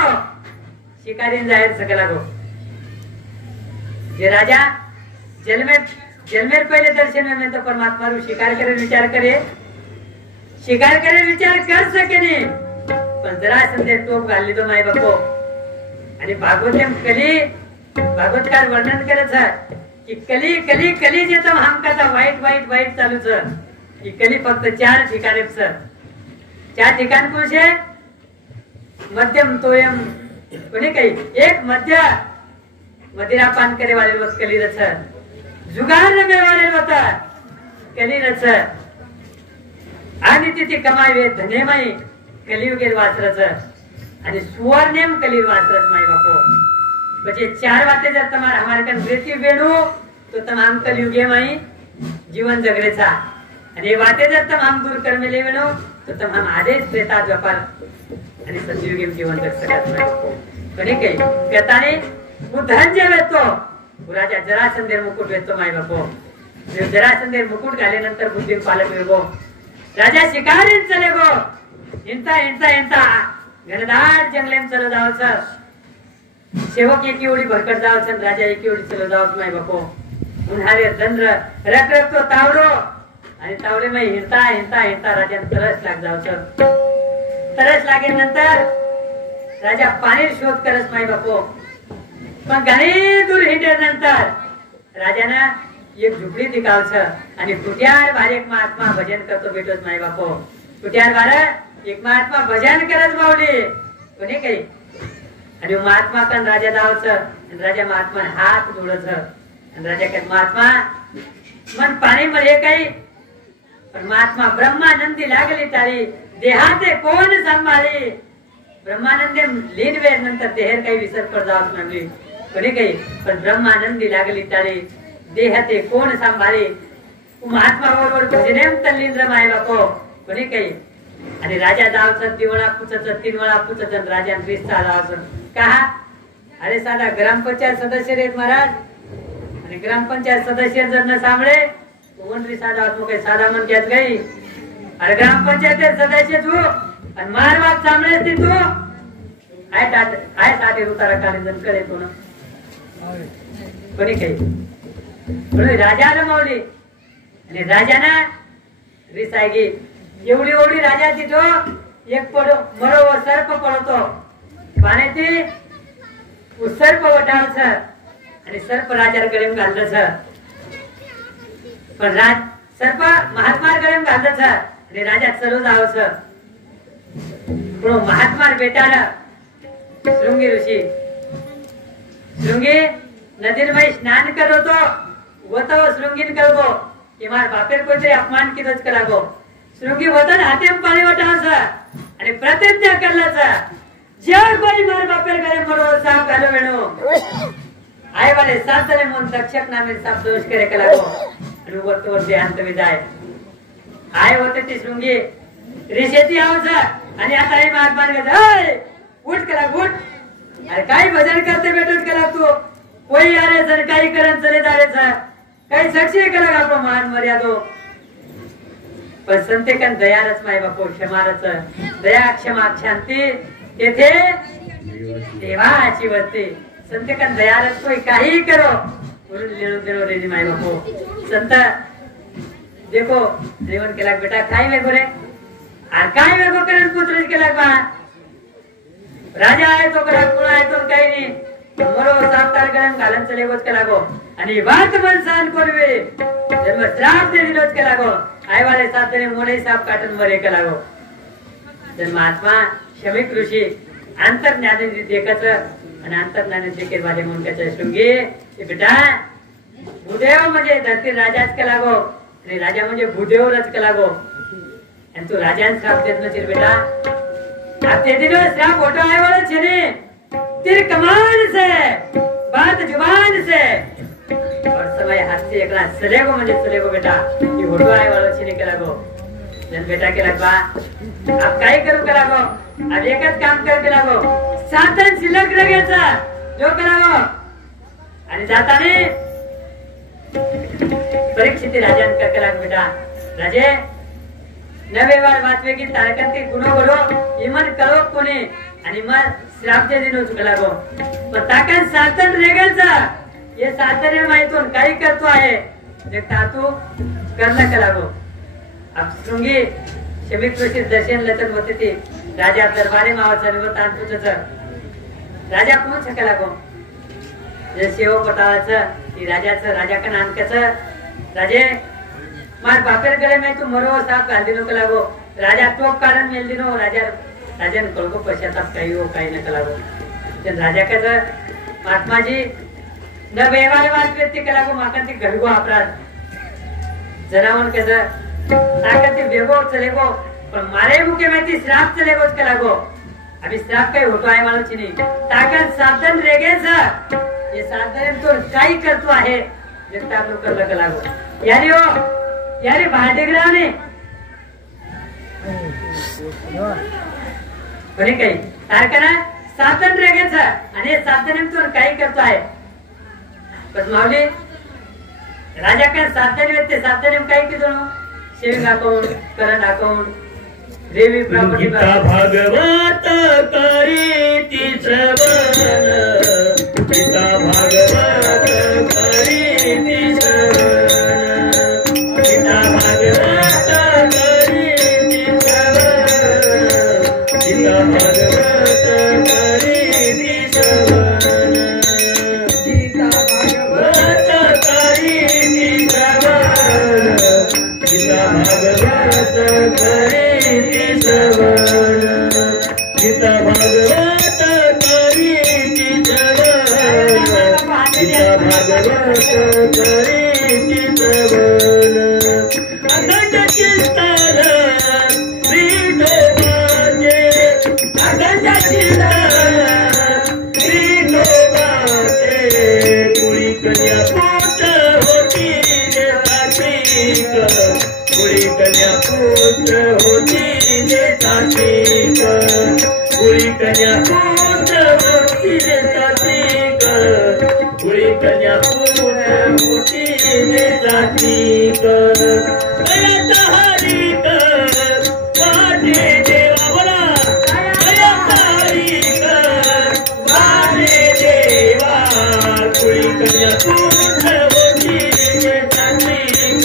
शिकारीन जाहीर सकला गो ये राजा जन्मेर पहले दर्शन में तो परमात्मा रू शिकार करे विचार कर सके नहीं पण जरा संदेश टोप घालली तो माय बापू आणि भागवतकार वर्णन करत की कली जे तो हमका वाईट चालूच की कली फक्त 4 ठिकाणे 4 ठिकाण कोणचे मध्यम तोयम कोणी काही एक मदिरा पान करे वाले लोग कली रच जुगार रमे वाले होता कली रच आणि तिथे कमावे धनेमाई कलियुगेर वासरच आणि सुवर्णेम कली वासरच माई बापू बचे 4 बातें जर तुम्हारा हमारे कन वृत्ति बेणू तो तमाम कलियुगे माई जीवन जगरेचा आणि बातें जर तमाम दूर करमे ले बेणू तो तमाम आदेश देता व्यापार आणि सतयुगे जीवन जग सकत नाही कोणी काही कहताने बुद्धन जे वेतो राजा जरासंधेर मुकुट वेतो माय बापू जरासंधेर मुकुट घाल्यानंतर बुद्धी पालक वेगो राजा शिकारीन चले गो इंता घनदाट जंगलेम चलो जावच सेवक एकी ओळी भरकट जावच राजा एकी ओळी चलो जावच माय बापू उन्हाळे दंद्र रख तो तावडो आणि तावडे मै हिंडता राजा तरस लाग जावच तरस लागेनंतर राजा पाणी शोध करत माय बापू पण घणी दूर हिंडल्यानंतर राजानं एक झुपडी दिखाव छ आणि कुट्यार बार एक महात्मा भजन करतो भेटोच माय बापो कुट्यार बार एक महात्मा भजन करत माऊली कोणी काही आणि महात्मा कन राजा दाव छ आणि राजा महात्मा हात जोडत छ आणि राजा कन महात्मा मन पाणी मळे काही पण महात्मा ब्रह्मानंदी लागली टाळी देहाते कोण सांभाळी ब्रह्मानंदी लीन वेळ नंतर देहर काही विसर पडदावत म्हणली कोणी काही पण ब्रह्मानंदी लागली टाळी देहाते कोण सांभाळी महात्मा बरोबर भजनेम तल्लीन रमाय बापो कोणी काही आणि राजा जावचं 3 वेळा पुचत 3 वेळा पुचत राजा 20 जावचं का अरे साधा ग्रामपंचायत सदस्य रे महाराज आणि ग्रामपंचायत सदस्य जर न सांभळे कोणरी साधा तू काही साधा मन घेत गई अरे ग्रामपंचायत सदस्य तू आणि मारवाद सांभळे ती तू आय साठी उतारा कार्यक्रम करे तू ना कोणी काही राजा रमावली आणि राजाना रिसायगी एवढी एवढी राजा तिथो एक पडो मरो सर्प पडतो पाण्याची सर्प वटावच आणि सर्प राजार गळेम घालतच पण सर्प महात्मा गळेम घालतच आणि राजा चलो जावच पण महात्मा बेटाला शृंगी ऋषी शृंगी नदीर स्नान करतो वतो शृंगीन करगो कि मार बापेर कोणते अपमान कितच करागो शृंगी वतन हाते पाणी वटावच आणि प्रतिज्ञा करलाचा जर कोणी मार बापेर करे मरो साप घालो वेणो आय वाले सातने मन तक्षक नामे साप दोष करे कलागो आणि वरतवर देहांत विदाय आय होते ती शृंगी ऋषेती आवच आणि आता हे महात्मा गए उठ कला उठ अरे काय भजन करते बेटोच कला तू कोई आरे सरकारी करण चले जायचा काही सक्ष करा आपण मान मर्यादो पण संतेकन दयारच माय बापू क्षमारच दया क्षमा शांती येथे देवाची वस्ती संतेकन दयारच कोई काही करो बोलून लेणू देणो रे माय बापू संत देखो जीवन केला बेटा काय वेगो रे आ काय वेगो करण पुत्र केला बा राजा आहे तो करा कुणा आहे तो काही नाही मरो साप्तार गरम घालन चले गोत केला गो आणि वाट मन सहन करवे जन्म श्राप दे दिलोच केला गो आय वाले सातने मोले साप काटन मरे केला गो जन्म आत्मा शमिक ऋषी अंतर्ज्ञान देखच आणि अंतर्ज्ञान देखे वाले मुनकाचे शृंगी बेटा भूदेव म्हणजे धरती राजाच केला गो आणि राजा म्हणजे भूदेवच केला गो आणि तू राजान श्राप देत नशील बेटा आप ते दिनो श्राप फोटो आय वाले छने तेरे कमान से बात जुबान से और समय हाथ से एकला चलेगो म्हणजे चलेगो बेटा ये फोटो आय वाला छिने केला गो जन बेटा के लगवा आप काय करू केला गो अब एकच काम कर केला गो सातन शिल्लक रगेचा जो केला गो आणि जाताने परीक्षित राजान का केला बेटा राजे नवे वार वाचवे की तारकंती गुनो बरो इमन करो कोणी आणि मग श्रापचे दिन चुकला गो पण ताकन सातन रेगलचा ये सातने माहितून काही करतो आहे देखता तू करना कला गो अब शृंगी शमिक ऋषी दर्शन लचन होते ती राजा दरबारे मावाचा निवतान पूछच राजा कोण छकला गो जे सेव पटावाचं की राजाचं राजा का नानकाचं राजे मार बापेर गळे में तू मरो साप घाल दिनो कला गो राजा टोप कारण मेल दिनो राजन कळको पश्चाताप काही हो काही न कलागो जन राजा का महात्माजी न व्यवहार वाद व्यक्ती कलागो माकांती घडगो अपराध जनावन कज ताकती वेगो चलेगो पण मारे मुके में ती श्राप चलेगोच कलागो अभी श्राप काही होतो आहे मला चिनी ताकत साधन रेगेच ये साधन तो काही करतो आहे जगता लोक करला कलागो यारी भाडेगराने कोणी काही तारकना साधन रेगेच आणि साधन काही करतो आहे पण माऊली राजा काय साधन व्यक्ती साधन काही किती सेविंग अकाउंट करंट अकाउंट देवी प्रॉपर्टी भागवत करी ती श्रवण गीता भागवत करी ती श्रवण गीता भागवत करी ती श्रवण गीता भागवत करी ती श्रवण गीता भागवत करी ती सात्विक गुळी कन्या पूर्ण होती सात्विक गुळी कन्या पूर्ण होती सात्विक दयाचा हरिक वाटे देवा बोला दयाचा हरिक वाटे देवा गुळी कन्या पूर्ण होती सात्विक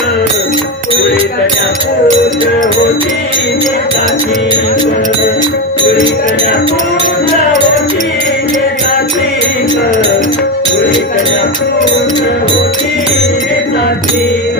गुळी कन्या पूर्ण होती सात्विक गुळी कन्या पूर्ण होती सात्विक गुळी कन्या पूर्ण होती सात्विक.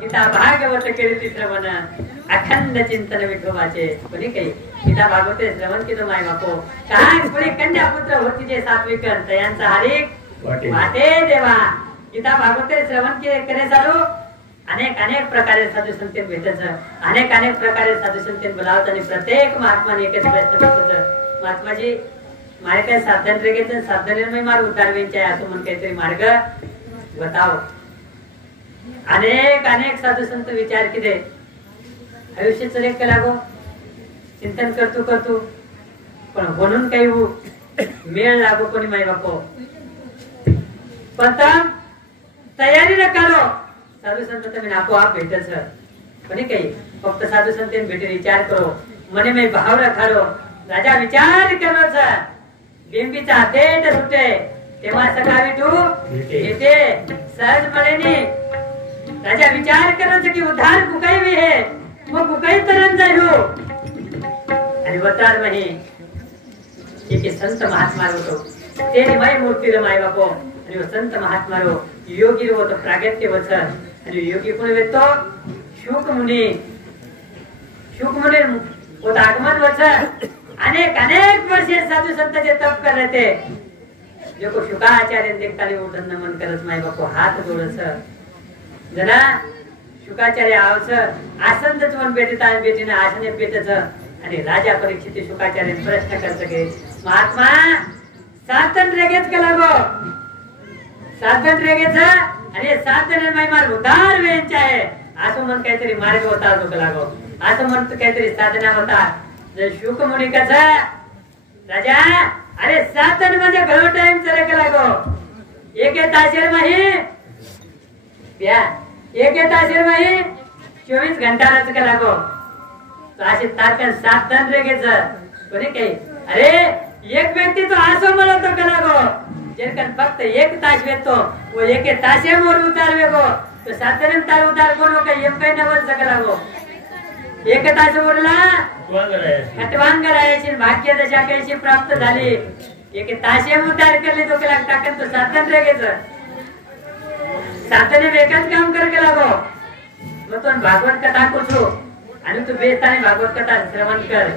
गीता भागवत कीर्ती श्रवण अखंड चिंतन विठोबाचे कोणी काही गीता भागवते श्रवण केलं माय बापो काय कोणी कन्या पुत्र होती जे सात्विक तयांचा हरिक वाटे देवा. गीता भागवते श्रवण करे चालू अनेक प्रकारे साधू संत भेटायचं अनेक प्रकारे साधू संत बोलावत आणि प्रत्येक महात्माने एकच प्रश्न करत महात्माजी मारे काय साधन रे घेत साधन मार्ग उतारवेचे असं म्हणून काहीतरी मार्ग बताव. अनेक साधू संत विचार केले आयुष्य चलेक का लागो चिंतन करतो पण म्हणून काही मेळ लागो कोणी माई बापो पण तयारी न करो साधू संत तुम्ही आपोआप भेटच कोणी काही फक्त साधू संत भेटे विचार करो मने में भाव रखाडो राजा विचार करोच बिंबीचा थेट सुटे तेव्हा सकाळी तू येते सहज मळेनी राजा विचार करोच की उधार कुकाई भी है वो कुकाई तरन जायो आणि वतार नाही एक संत महात्मा होतो तेने माई मूर्ती माय बापो आणि वो संत महात्मा रो योगी रो तो प्रागत्य वच आणि योगी कोण वेतो शुक मुनी वो आगमन वच अनेक वर्षे साधू संतांचे तप कर रहे थे देखो शुकाचार्य देखता उठन नमन करत माय बापो हात जोडस जना शुकाचार्य आवस आसन पण भेटत आहे बेटीने आसने भेटच आणि राजा परीक्षित शुकाचार्य प्रश्न कर सके महात्मा साधन रेगेच का लागो साधन रेगेच आणि साधन मार उदार वेंच आहे असं म्हण काहीतरी मार्ग होता तो लागो असं म्हणतो काहीतरी साधना होता शुक मुनी कस राजा अरे साधन म्हणजे घरो टाइम चले का लागो एक तासेर माही प्या एक तासेर माही 24 घंटा रच का लागो तो असे तारकन साधन रेगेच कोणी काही अरे एक व्यक्ती तो असं म्हणतो का लागो जेरकन फक्त एक तास वेतो वो एक तासे मोर उतार वेगो तो साधारण तार उतार कोण काही एम काही नवल सकला गो एक तास उरला खटवान करायची भाग्य दशा काहीशी प्राप्त झाली एक तासे उतार करले तो केला टाकन तो साधन रेगेच साधने वेगच काम कर गेला गो मग तो भागवत कथा कुछो आणि तू बेताने भागवत कथा श्रवण कर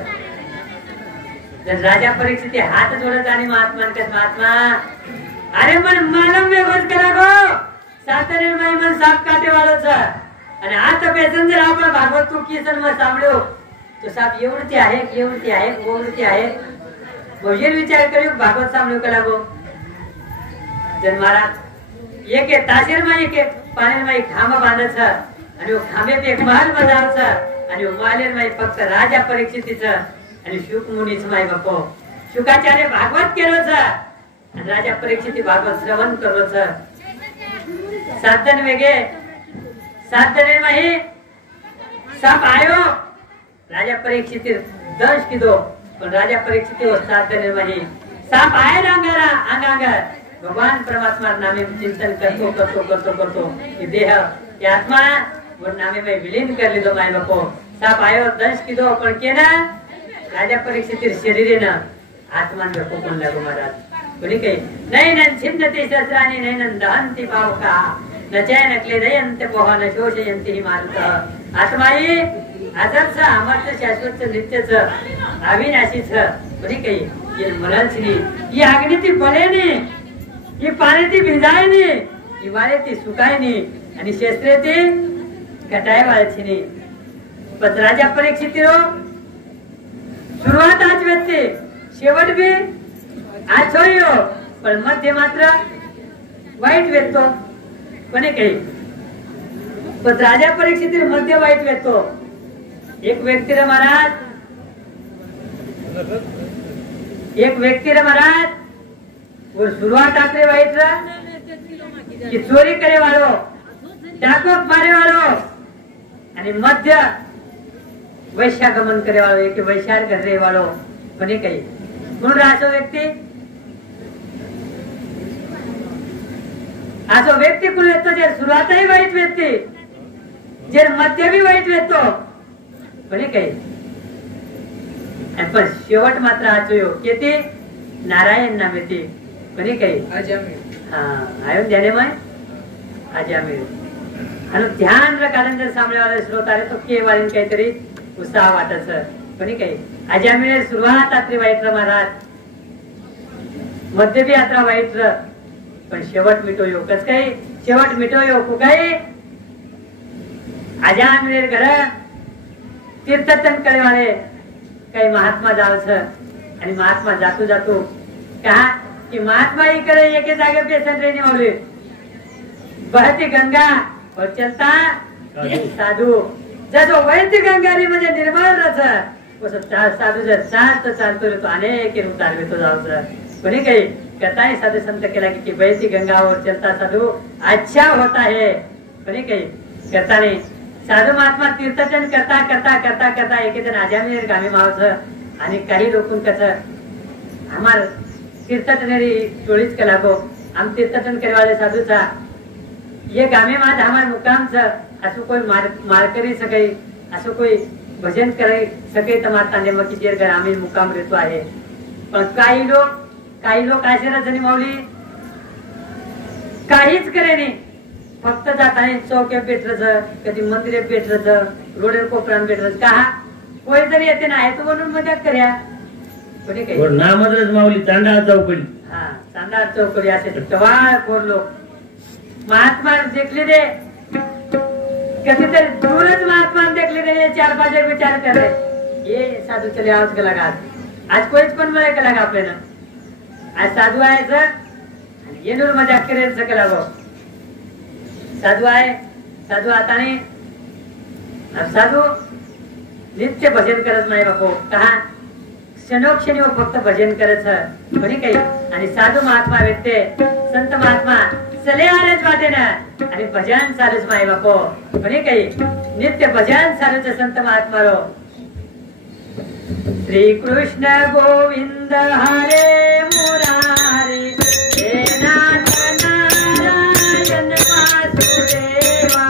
जर राजा परीक्षित हात जोडत आणि महात्मा अरे मन मालम वेगोच करा गो सातरे माई मन साप काटे वालोच आणि आता पेसन जर आपण भागवत तू किसन मग सांभळ्यो तो साप एवढती आहे भोजन विचार करू भागवत सांभळ्यो कला गो जन महाराज एक तासेर माई एक पाणी माई खांबा बांधच आणि खांबे पे एक महल बजावच आणि मालेर माई फक्त राजा परीक्षितीच आणि शुक मुनीच माई बापो शुकाचार्य भागवत केलोच आणि राजा परीक्षिती भागवत श्रवण करोच साधन वेगे साधने माही साप आयो राजा परीक्षिती दंश किदो पण राजा परीक्षिती वो साधने माही साप आए अंगांगर भगवान परमात्मा नामे चिंतन करतो कि देह की आत्मा वो नामे में विलीन कर लीधो माय बापो साप आयो दंश किदो पण केना राजा परीक्षित शरीरेन आत्मान कोण लागो महाराज कोणी काही नैनन छिन्नते शस्त्राणी नैनन दहन्ति पावका न चैन क्लेदयन्ते पोह न शोषयन्ति हि मारुत आत्माई आदर्श अमर्थ शाश्वत नित्यच अविनाशीच कोणी काही ये मरलची ये अग्निती बलेनी ये पाण्याती भिजायनी ही वारेती सुकायनी आणि शस्त्रेती घटाय वाळचीनी पण राजा परीक्षित सुरुवात आज व्यक्ती शेवट भी आज होयो पण मध्य मात्र वाईट व्यक्तो कोणी काही पण राजा परीक्षित मध्य वाईट वेतो एक व्यक्ती रे महाराज वो शुरुआत आखिरी वाइट रहा कि चोरी करे वालो डाको मारे वालो आणि मध्य वैश्यागमन करे वालो एक वैशार करे वालो कोणी काही म्हणून असो व्यक्ती कोण येतो जे सुरुवातही वाईट व्यक्ती जे मध्य बी वाईट येतो कोणी काही पण शेवट मात्र आचो किती नारायण नाम येते कोणी काही आयो ध्याने मय आजामीर आणि ध्यान र कारण जर सामने वाले श्रोता रे तो केवाळीन काहीतरी उत्साह वाटच कोणी काही आजामीर सुरुवात आत्री वाईट र महाराज मध्य बी यात्रा वाईट र पण शेवट मिटो यो कस काही शेवट मिटो यो को काही आजामीर घर तीर्थटन करे वाले काही महात्मा जावस आणि महात्मा जातो जातो कहा कि महात्मा ही करे एक जागे पेशेंट रहने वाले बहती गंगा और चलता साधू जसो वैती गंगारी म्हणजे निर्मळ रस वो साधू जर शांत चालतो तो अनेक उतार में तो जाओ कोणी काही कथाएं साधु संत केला कि बहती गंगा और चलता साधू अच्छा होता है कोणी काही करता नाही साधू महात्मा तीर्थटन करता करता करता करता एक जण आजामीर गामी मावस आणि काही लोकून कसं हमार तीर्थटनेरी टोळीच केला गो आम तीर्थटन करे वाले साधू था ये गामे मात हमार मुकाम छ असो कोई मारकरी सके असो कोई भजन करे सके तमार ताने मकी जेर घर आम्ही मुकाम रहतो आहे पण काही लोक असे रचनी माऊली काहीच करे नाही फक्त जात आहे चौक्या पेटरच कधी मंदिरे पेटरच रोडर कोपरान पेटरच का कोई जरी येते ना आहे तो म्हणून मजाक कर्या कोणी काही नामच माऊली चांडा चौकडी हा चांडा चौकडी असे टवाळ कोर लोक महात्मा देखले रे कधीतरी दूरच महात्मा देखले रे 4-5 विचार कर रहे ये साधू चले आज का लगा आज कोईच पण मला का लगा आपल्याला आज साधू आहे सर ये नूर मजाक करे सकला गो साधू आहे साधू आता नाही साधू नित्य भजन करत नाही बापू कहा क्षणोक्षणी व फक्त भजन करत कोणी काही आणि साधू महात्मा व्यक्ती संत महात्मा चले आलेच वाटे ना आणि भजन चालूच माय बापू कोणी काही नित्य भजन चालूच संत महात्मा रो श्री कृष्ण गोविंद हरे मुरारी हे नाथ नारायण वासुदेवा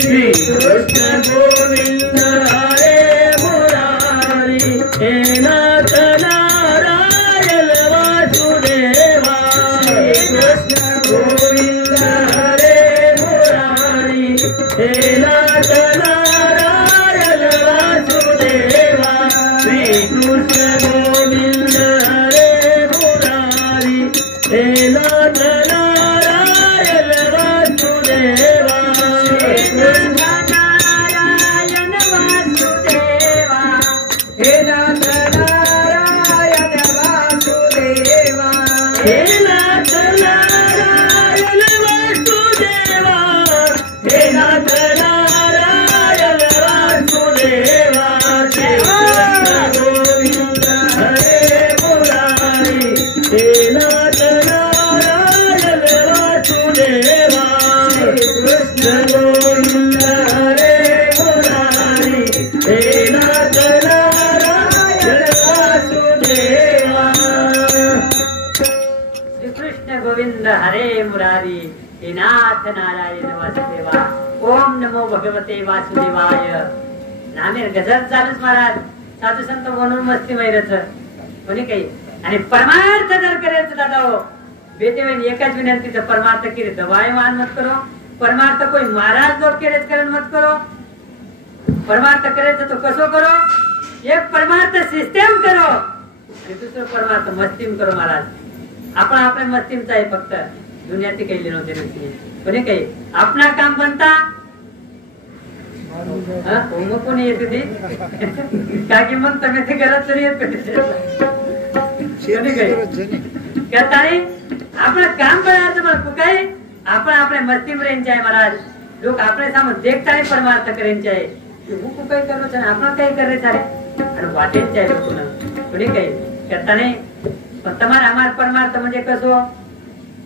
श्री कृष्ण गोविंद हरे मुरारी हे नाथ नारायण वासुदेवा श्री कृष्ण गोविंद हरे मुरारी हे नाथ नारायण वासुदेवा श्री कृष्ण गोविंद हरे मुरारी हे नाथ नारायण वासुदेवा नारायण वासुदेवा हे नाथ नारायण वासुदेवा हे नाथ नारायण वासुदेवा हे नाथ नारायण वासुदेवा श्री कृष्ण गोविंद हरे मुरारी हे नाथ नारायण वासुदेवा श्री कृष्ण गोविंद हरे मुरारी हे नाथ नारायण वासुदेवा श्री कृष्ण गोविंद हरे मुरारी हे नाथ नारायण वासुदेवा ओम नमो भगवते वासुदेवाय नामे गजर चालूच महाराज साधू संत म्हणून मस्ती मैरच कोणी काही आणि परमार्थ जर करायचं दादा हो बेटे वेन एकाच विनंतीचं परमार्थ केले दवाई मान मत करो परमार्थ कोई महाराज लोग केलेच करण मत करो परमार्थ करायचं तो कसो करो एक परमार्थ सिस्टम करो आणि दुसरं परमार्थ मस्तीम करो महाराज आपण आपल्या मस्तीमचा आहे फक्त दुनियाची काही लिहिणं देण्याची कोणी काही आपला काम बनता कोणी येते ती का की मग तुम्ही ते घरात तरी येत आपलं काम करायचं मला काय आपण आपल्या मस्तीम रेंज आहे महाराज लोक આપણે સામે દેખતા નહીં પરમાર્થ કરીને જાય હું કઈ કરું છે આપણે કઈ કરે છે અને વાટે જ જાય લોકોને કોની કઈ કરતા નહીં પણ તમારે અમાર પરમાર્થ म्हणजे कसो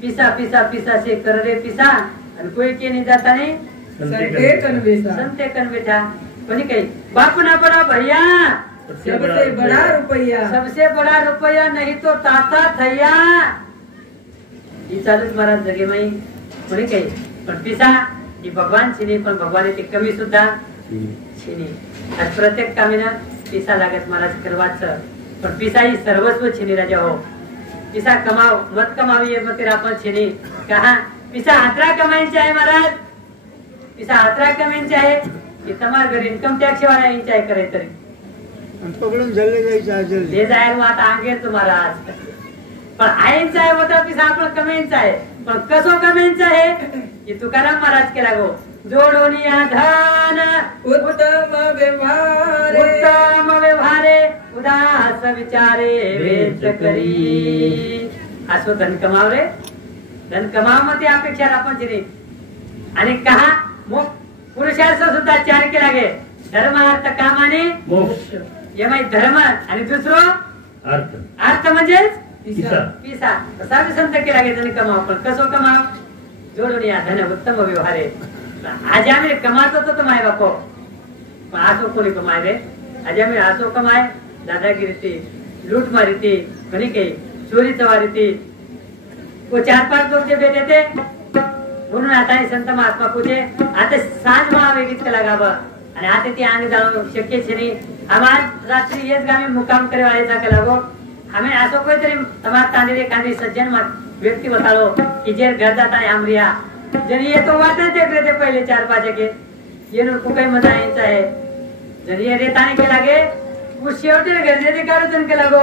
પીસા પીસા પીસા છે કરે પીસા અને કોઈ કે નહીં જાતા નહીં संते कन बेटा कोनी कही बाप ना बड़ा भैया सबसे बड़ा रुपया सबसे बड़ा रुपया नहीं तो ताता थैया ઈ ચાલુ મારા જગે માં કોની કही પણ પીસા ઈ ભગવાન છે ને પણ ભગવાને તે કમી સુધા છે ને આ પ્રત્યેક કામીના પીસા લાગત મહારાજ કરવા છે પણ પીસા ઈ સર્વસ્વ છે ને રાજા હો પીસા કમાઓ મત કમાવીએ મત રાપણ છે ને કહા પીસા આત્રા કમાઈ ચાહે મહારાજ પીસા આત્રા કમાઈ ચાહે ये તમાર ઘર ઇન્કમ ટેક્સ वाला इंचाय करे तरी पकडून जल्दी जायचं जल्दी ले जाय मग आता अंगे तुम्हाला आज पण आईंचा आहे होता पिसा आपण कमेंचा आहे पण कसो कमेंचा आहे की तुकाराम महाराज केला गो जोडोनी आधान उत्तम व्यवहारे उदास विचारे वेच करी असो धन कमाव रे धन कमाव मध्ये अपेक्षा आपण जिने आणि कहा मग पुरुषार्थ सुद्धा चार केला गे धर्म अर्थ काम आणि मोक्ष यमाई धर्म आणि दुसरो अर्थ अर्थ म्हणजे पिसा पिसा तसा संत केला गे धन कमाव पण कसो कमाव जोडून या धन उत्तम व्यवहारे आज आम्ही कमातो तो माय बापो पण आसो कोणी कमाय रे आज आम्ही आसो कमाय दादागिरी ती लूट मारी ती कोणी काही चोरी चवारी ती वो 4-5 लोग जे बेटे थे म्हणून आता संत महात्मा पूजे आता सांज महा वेगळीच केला गावा आणि आता ती अंग जाणं शक्य છે નહીં અમાર રાત્રિ એ જ ગામે મુકામ કરે વાળે જા કે લાગો અમે આસો કોઈ તરી તમાર તાંદરે કાંદી સજ્જન માં વ્યક્તિ બતાડો કે જે ઘર જાતા આમરિયા જની એ તો વાત જ દેખ रहे थे पहले 4-5 के ये नो को काही मजा यायचा आहे जनी ये रेताने के लागे वो शेवटे घर जे काढू तन के लागो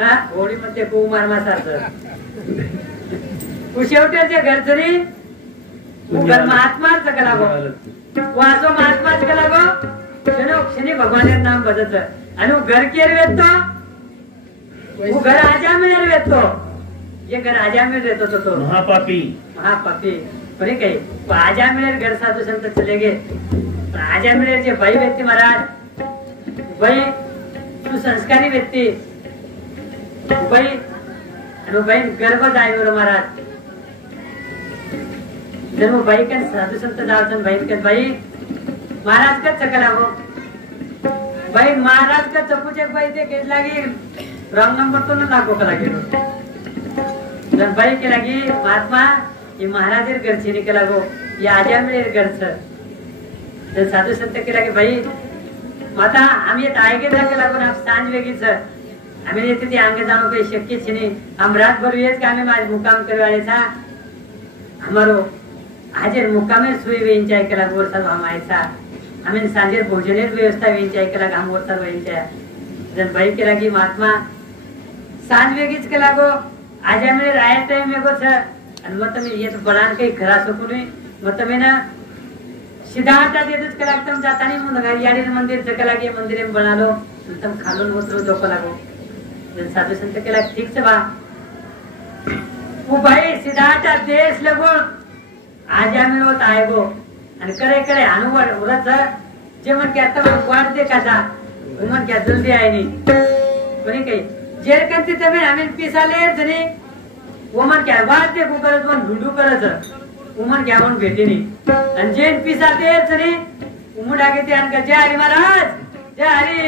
हा होळी मध्ये को मार मासारचं वो शेवटे घर जरी घर महात्मा का लागो वासो महात्मा का लागो जनो शनि भगवान नाम बजत आणि घर केर वेतो वो घर आजा में वेतो ये घर आजा में रहतो तो महापापी बरे काही आजा में घर साधु संत चले गए आजा में जे भाई व्यक्ति महाराज भाई तू संस्कारी व्यक्ति भाई आणि भाई गर्भ जायवर महाराज जर वो भाई का साधु संत दावचन भाई का भाई महाराज का चकला हो भाई महाराज का चपूचक भाई ते केस लागी रॉंग नंबर तो न लागो का लागे जर भाई के लागी महात्मा ये महाराज घरची निकला गो ये आजा मिळेल घरचं जर साधू संत के लागे भाई माता आम्ही येत आगे जाके लागून आप सांज वेगळीच आम्ही येते ते अंग जाणू काही शक्य છે નહીં हम रात भर येच कामे माज मुकाम करवाले था हमारो हाजिर मुकामे सुई वेंचाय केला गोरसा मामायचा आम्ही सांजेर भोजनेर व्यवस्था वेंचाय केला गाम गोरसा वेंचाय जन भाई के लागी महात्मा सांज वेगळीच केला गो आजा मिळेल आया टाइम वेगो छ आणि मग तुम्ही येत बळान काही खरा सकून मग तुम्ही ना सिद्धार्थ देतच के लागतम जातानी मग याडी मंदिर जका लागे मंदिरे बनालो तुम खालून उतरो दोको लागो जन साधु संत केला ठीक से बा वो भाई सिद्धार्थ देश लगो आजा में होत आहे गो आणि करे करे अनुवर उरत जे मन क्या तब वाट दे काचा मन क्या जल्दी आहे नी कोणी काही जेर कंती तमे आम्ही पिसाले जने उमर क्या वाट दे कुकरत पण ढुंडू करत उमर क्या म्हणून भेटे नी आणि जे पिसाते जने उमुडागे ते अनका जय हरी महाराज जय हरी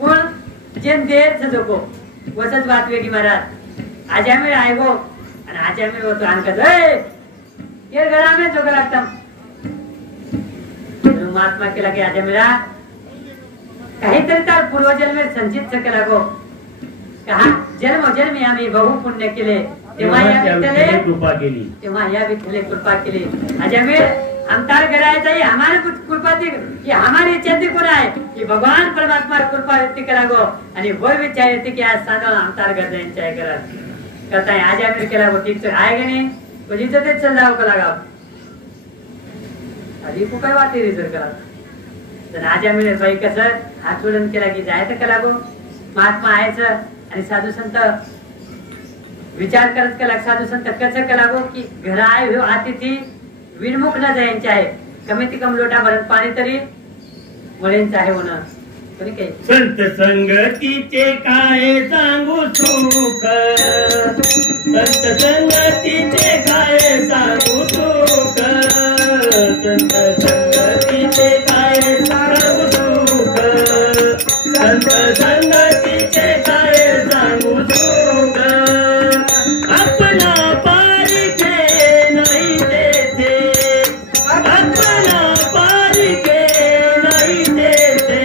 कोण जेन देर से जोको वसच बात वेगी महाराज आजा में आए गो आणि आजा में वो तो अनका जय ये घरा में जोक लागतम महात्मा के लगे आजा मेरा काहीतरी तर पूर्वजन्म संचित से केला गो कहा जन्म जन्मी आम्ही बहु पुण्य केले तेव्हा या विठ्ठले कृपा केली तेव्हा या विठ्ठले कृपा केली अजमेर हमतार करायचा ही हमारे कृपा थी कि हमारी इच्छा थी कोण आहे कि भगवान परमात्मा कृपा व्यक्ति करा गो आणि वो विचार येते की आज सानो हमतार घर जायचं आहे करत करता है आज आम्ही केला गो ठीक से आएगा नहीं तो जिथे ते चल जाओ का लगा आधी को काय वाटे रिझर करा तर आज आम्ही बाई कसं हात जोडून केला की जायचं का लागो महात्मा आयचं आणि साधू संत विचार करत केला साधू संत कसं केला गो की घर आय हो अतिथी विनमुख न जायचे आहे. कमीत कमी लोटाभरात पाणी तरी वळेंच आहे म्हणून कोणी काही. संत संगतीचे काय सांगू सुख, संत संगतीचे काय सांगू सुख, संत संगतीचे काय सांगू सुख, संत संगतीचे काय सांगू सुख. आपला पारिके नाही देते, आपला पारिके नाही देते.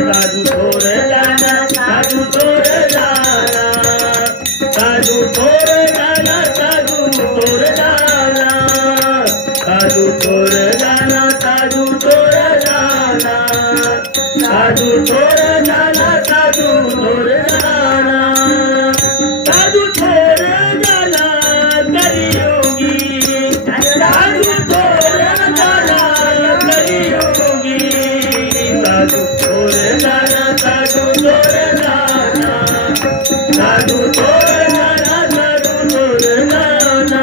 साधू थोर जाना, साधू थोर जाना, साधू थोर जाना, साधू थोर जाना, साधू थोर जाना, साधू थोर जाना, साधू थोर जाना, साधू थोर जाना, साधू थोर जाना कलियुगी, साधू थोर जाना कलियुगी. साधू थोर जाना, साधू थोर जाना, साधू थोर जाना, साधू थोर जाना,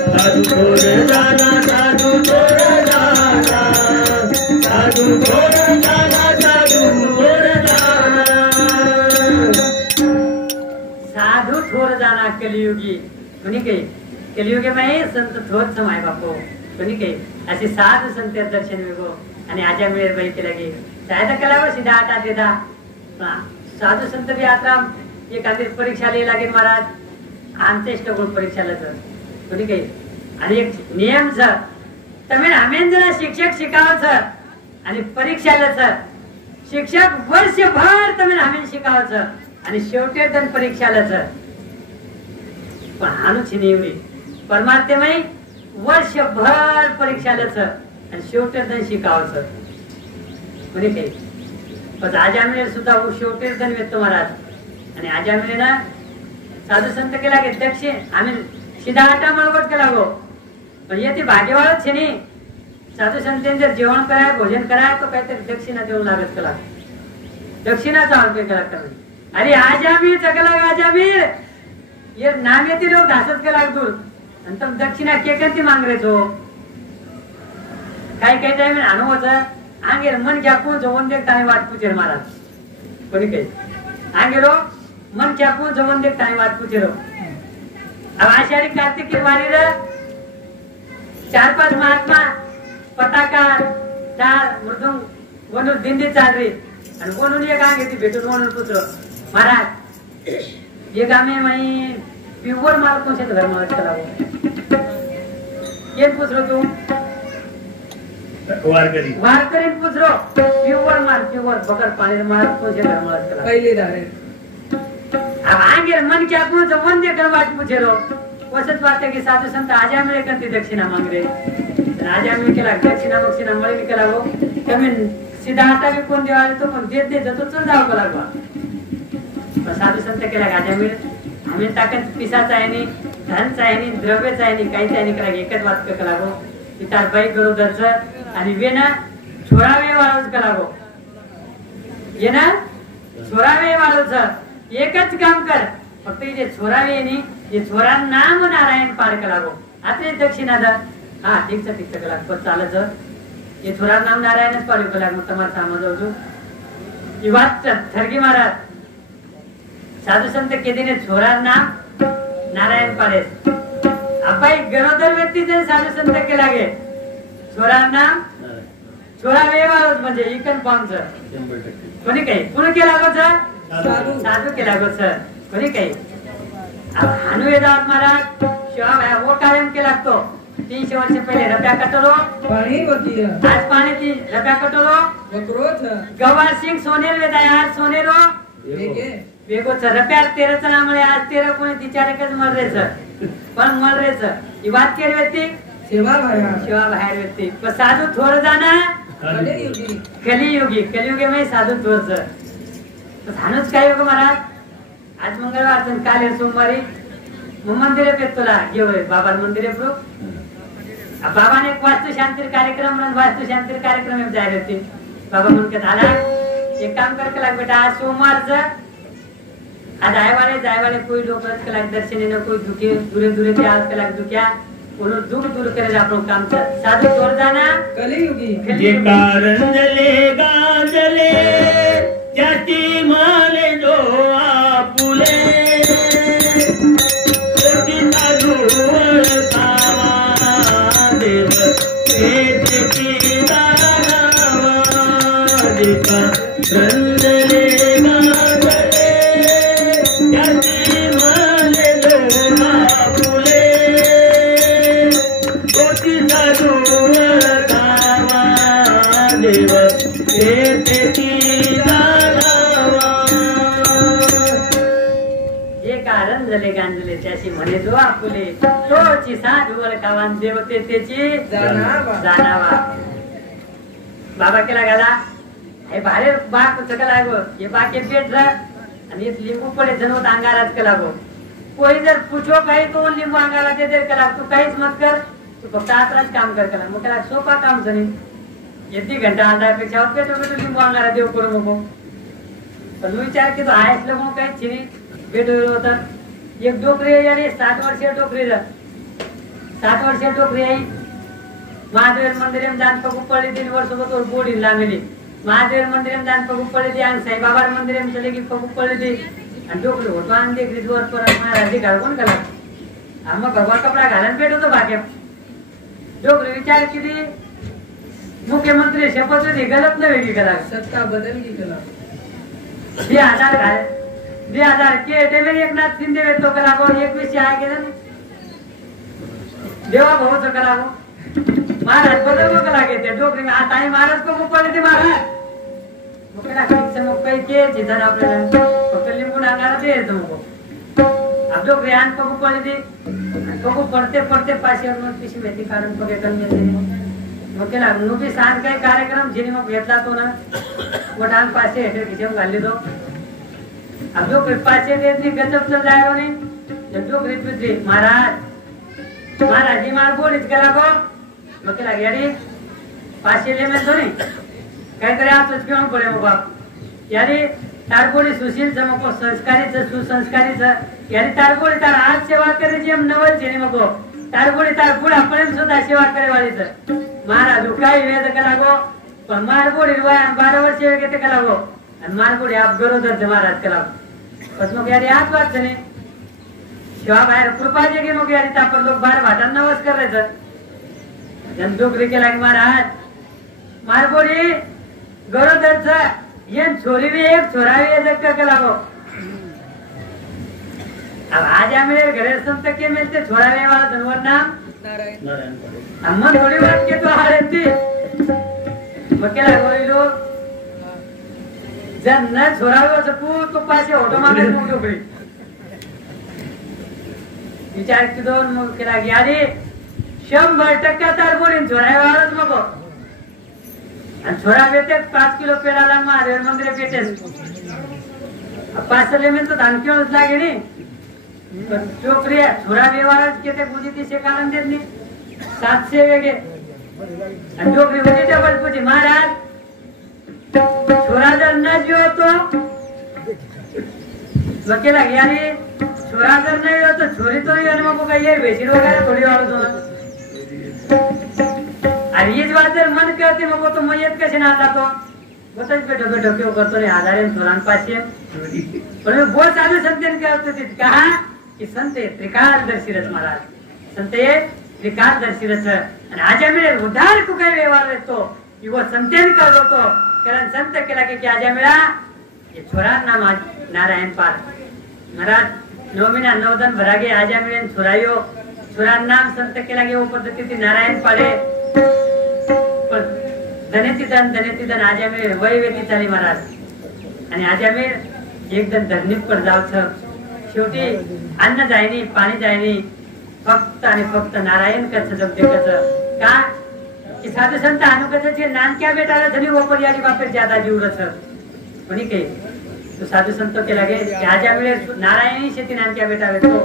साधू थोर जाना, साधू थोर जाना, साधू थोर जाना, साधू थोर जाना. साधू थोर जाना कलियुगी कोणी काही. कलियुगे माही संत थोर समाय बापो कोणी काही. अशी साधू संत दर्शन वेगो आणि आजा मेर बाई केला गे सायदा केल्यावर सीधा आटा देता. साधू संत बी आता एखादी परीक्षा लिहि लागेल महाराज आमचे इष्टगुण परीक्षाला जर कोणी काही. आणि एक नियम सर તમે આમેન જરા શિક્ષક શીખાવો છો અને પરીક્ષા લે છો. શિક્ષક વર્ષભર તમે આમેન શીખાવો છો અને शेवटे तन परीक्षा લે છો. પણ આનું છે ને એવડી પરમાત્માય વર્ષભર પરીक्षा લે છો અને शेवटे तन શીખાવો છો कोणी काही. पण आजामिळे सुद्धा शेवटे तन वेतो महाराज आणि आजामिळे ना साधू संत केला गे दक्षिण आम्ही सीधा आटा मळवट केला गो. पण येते भाग्यवाळच છે ને साधू संतांनी जर जेवण कराय भोजन कराय तो काहीतरी दक्षिणा देऊ लागत कला. दक्षिणाचा अर्पण कला करणे. अरे आजामीर चकला आजामीर ये नाम येते लोक घासत केला दूर आणि तुम दक्षिणा केकंती मांगरे छो. काही काही टाइम आणू होता आंगेर मन क्यापून जवून देख ताने वाट पूछे महाराज कोणी काही. आंगेरो मन क्यापून जवून देख ताने वाट पूछे रो. अब आषाढ़ी कार्तिक की वारी रे 4-5 महात्मा पताका चार मृदुंग वनून दिंडी चालली आणि वनून एक आंगे ती भेटून वनून पुत्र महाराज ये गामे माई प्युअर माल कोणचे घर माल चलावो येन पुसरो तू वारकरी पुसरो प्युअर माल प्युअर बकर पाणी माल कोणचे घर माल चलावो पहिले दारे. अब आंगे मन क्या पूछ वन दे कर वाट पूछे रो. वसत बात है कि साधू संत आजा मिले करती दक्षिणा मांग रहे. आजा मिले केला दक्षिणा दक्षिणा मळे केला हो कमी सीधा आता भी कोण देवाले तो पण देत दे जतो चल जाव कला बा. साधू संत केला आजा मिले आम्ही ताकद पिसाचा आहे नी धनचा आहे नी द्रव्यचा आहे नी काहीच आहे नी कला एकच वात कला हो. इतार बाई गरोदरच आणि वेना छोरावे वाळच कला हो. ये ना छोरावे वाळच एकच काम कर फक्त जे छोरावे नी ये छोरा नाम नारायण पार कलागो आता दक्षिणा दा. हा ठीक છે કલાક પર ચાલે છે. એ થોડા નામ નારાયણ જ પાડ્યું કલાક હું તમારે સામે જાઉં છું. એ વાત થરગી મહારાજ સાધુ સંત કેદીને છોરા નામ નારાયણ પાડે. અપાઈ ગરોદર વ્યક્તિ છે સાધુ સંત કે લાગે છોરા નામ છોરા વેવાળો म्हणजे इकन पाम છે कोणी काही कोण के लागो છે साधू के लागो છે कोणी काही. हानू वेदांत महाराज शिवा भाई वो कायम के लागतो 300 वर्ष पहिले रप्या कटलो पाणी होती आज पाणी ती रप्या कटलो वक्रोथ गवार सिंग सोनेर वेदाय आज सोनेरो बेगे बेगो छ रप्या 13 नामुळे आज 13 कोणी तिचारेकच मर रे छ पण मर रे छ ही बात केर व्यक्ती सेवा भाया शिवा बाहेर व्यक्ती पण साधू थोर जाना कलियुगी में साधू थोर छ. तो धानुच काय हो महाराज आज मंगळवार तर काल सोमवारी मंदिरे पेतोला घेऊय बाबा मंदिरे प्रो बाबा ने एक वास्तु शांति कार्यक्रम म्हणून वास्तु शांति कार्यक्रम में जाय होते. बाबा म्हणके झाला एक काम करके लाग बेटा आज सोमवारचं आज जाय वाले कोई लोग के लाग दर्शन न कोई दुखे दूरे दूरे ते आज के लाग दुख्या उन्होंने दूर दूर करे आपको काम साधु जोर जाना कलियुगी जे कारण जले गाजले त्याची माले जो आपुले साधू देव रंजले गाजले त्याची माले जो आपुले साधू देव जे कारण जले गांजले त्याची म्हणे जो आपुले तोची साधू कावान देवते त्याची जाणावा बाबा केला गेला हे बाहेर बाग सकला गो ये बाके पेट आणि लिंबू पडे जनवत अंगारात केला गो कोई जर पूछो काही तो लिंबू अंगाला दे दे करा तू काहीच मत कर तू फक्त आत्राच काम कर करा मग त्याला सोपा काम जणी यदि घंटा अंधापेक्षा होते तो तू लिंबू अंगाला देव करू नको पण विचार की तो आहेस लोक मग काही चिरी भेट होता एक डोकरी यारी 7 वर्षीय डोकरी 7 वर्षीय डोकरी आई महादेव मंदिर जान पगू पडली 3 वर्ष तो बोडी लागली महादेव मंदिर जान पगू पडली आणि साईबाबा मंदिर चले की पगू पडली आणि डोकरी होतो आणि ते ग्रीजवर परत महाराज घाल कोण करा मग भगवा कपडा घालून भेट होतो बाकी डोकरी विचार किती मुख्यमंत्री शपथ होती गलत नाही की करा सत्ता बदल की कला 2000 घाल 2000 के टेले एकनाथ शिंदे तो करा गो 21 आहे गेलं देवा भाऊ तो करा गो महाराज बदल को करा घेते डोकरी में आता ही महाराज को पडले ते महाराज मुकेला किती मग काही के जिधर आपल्याला फक्त लिंबू नागाला द्यायचं मग अब डोकरी आण को पडले ते को पडते पडते पाशी मग पिशी मेथी काढून पगे कमी येते मग केला नुबी सांग काही कार्यक्रम जिने मग घेतला तो ना वटान पासे हेठे खिचून घालली तो अब डोकरी पासे देतनी गजब न जायो ने जब डोकरी पितरी महाराज महाराज जी मार बोलीच करा गो मग केला यारी पासे ले में थोड़ी काय करे आप तुझ क्यों पड़े मग बाप यारी तारगोडी सुशील समको संस्कारी सुसंस्कारी यारी तारगोडी तार आज सेवा करे जी हम नवल जेने मगो तारगोडी तार पुढा पर्यंत सुद्धा सेवा करे वाली महाराज काही वेद कला गो पण मारगोडी 12 वर्ष घेते कला गो आणि मारगोडी आप गरोदर महाराज कला बस मग यारी आज बात झाली शिवा बाहेर कृपा जे की मग यारी तापर लोक बाहेर भाटांना नवस करायचं जन डोकरी केला की महाराज मारगोडी गरोदरचा ये छोरी भी एक छोरावी एक कला गो अब आज मेरे घरे संत के मिलते छोरावे वाला धनवर नाम नारायण अम्मा थोड़ी बात के तो हारे थी मकेला गोरी लोग जन न छोरावे सपू तो पासे ऑटो मागे मुंडो गई विचार की दोन मकेला यारी 100% तार बोलीन छोरावे वालाच मगो आणि छोरावे ते 5 किलो पेडाला महादेव मंदिर पेटेस अब पासले में तो धान क्यों लागे नी चोकरी छोरा व्यवहार के गुजी से कारण देत नहीं 700 वेगे आणि चोकरी गुजी डबल पूछी महाराज छोरा जर न जियो तो वकीला यानी छोरा जर नहीं हो तो छोरी तो ये मग काय ये बेसिर वगैरे थोडी वाढतो ना आणि हीच बात जर मन करते मग तो मयत कसे ना जातो बतच पे डोके डोके करतो ने आधारे छोरान पाशी पण बहुत साधू संतन करतो ते कहा कि संत त्रिकालदर्शी रस महाराज संत त्रिकालदर्शी रस आणि आज मेरे उधार को काय व्यवहार रहतो वो संतेन कर होतो कारण संत केला की आज मेरा ये छोरा नाम नारायण पाल महाराज 9 महीना 9 दिन भरागे आज मेरे छोरायो छोरा नाम संत केला की वो पद्धती नारायण पाले पण धनेती दन आज मेरे वय वेती चाली महाराज आणि आज मेरे एक दिन धरणीत पर जावचं शेवटी अन्न जायनी पाणी जायनी फक्त आणि फक्त नारायण कच जमते कच का कि साधु संत अनुकचे नानक्या बेटाला धनी वापर यारी बापेर ज्यादा जीव रच कोणी के तो साधू संत के लगे आजा वेळे नारायणी शेती नानक्या बेटा वेतो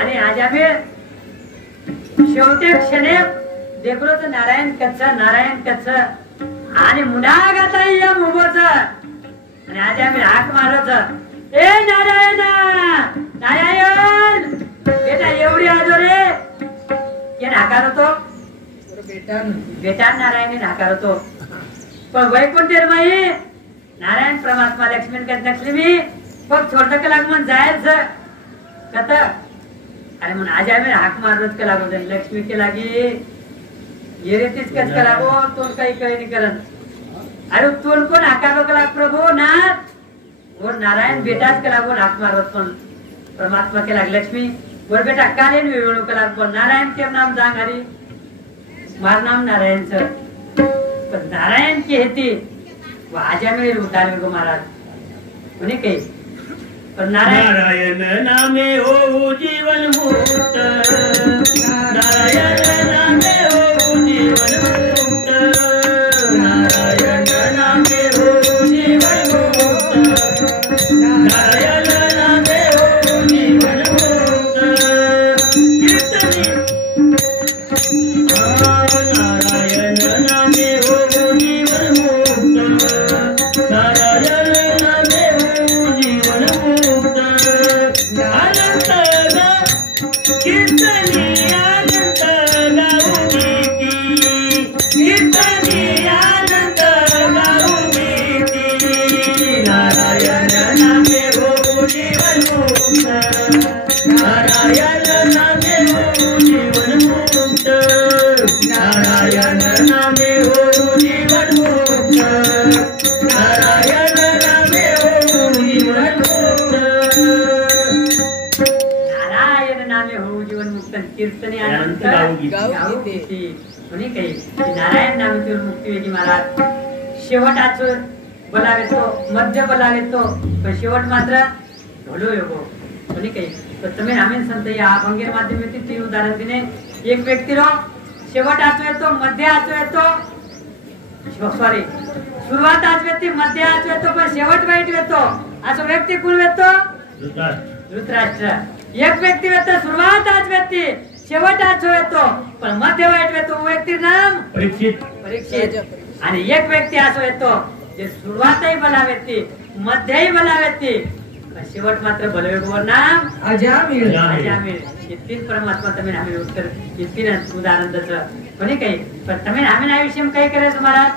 आणि आजा वेळ शेवटी क्षणे देखलो तर नारायण कच आणि मुंडा गाता या मुबोच आणि आजा वेळ हाक मारत ए नारायण नारायण बेटा एवढी आजो रे ते नाकारतो बेटा नारायण नाकारतो पण वैकुंठेरमाई नारायण परमात्मा लक्ष्मी लक्ष्मी पण छोट का लाग म्हणून जायचं कत अरे म्हणून आज आम्ही हाक मारत का लागो लक्ष्मी के लागी ये रे तीच कच का लागो तो काही नाही करत अरे तोल कोण हाकारो का लाग प्रभू नाथ और नारायण बेटाच का लागो हाक मारत पण परमात्मा के लाग लक्ष्मी वर बेटा कालेन वेळो का लाग पण नारायण के नाम जांग हरी मार नाम नारायण सर पण नारायण की हेती वो आज आम्ही उतार को महाराज कोणी काही पण नारायण नामे हो जीवन मुक्त नारायण नामे हो जीवन मुक्त नारायण नामे हो जीवन मुक्त नारायण नामे हो जीवन मुक्त कीर्तनी नारायण नामे हो जीवन मुक्त नारायण नामे हो जीवन मुक्त अनंत कीर्तनी अनंत गाऊनी कीर्तनी अनंत गाऊनी नारायण नामे हो जीवन मुक्त नारायण नामे हो जीवन मुक्त नारायण नामे हो जीवन मुक्त नारायण नामे हो जीवन मुक्त नारायण नामे हो जीवन मुक्त कीर्तने अनंत गाऊगीती कोणी काही नारायण नामे जीवन मुक्ती वेगी महाराज शेवटाच बोलावे तो मध्य बोलावे तो पण शेवट मात्र ढोलो योगो कोणी काही तर तुम्ही आम्ही संत या अभंगेर माध्यमातून तीन उदाहरण दिले एक व्यक्ती रो शेवट आचो येतो मध्य आचो येतो सॉरी सुरुवात आचो येते मध्य आचो येतो पण शेवट वाईट येतो असं व्यक्ती कोण येतो धृतराष्ट्र एक व्यक्ती येतो सुरुवात आचो येते शेवट आचो येतो पण मध्य वाईट येतो व्यक्ती नाम परीक्षित आणि एक व्यक्ती असो येतो जे सुरुवातही बलावेती मध्यही बलावेती शेवट मात्र बलवेगोवर नाम अजामिळ हे तीन परमात्मा तुम्ही आम्ही उत्तर हे तीन उदाहरण त्याचं कोणी काही पण तुम्ही आम्ही ना विषय काही करायचं तुम्हाला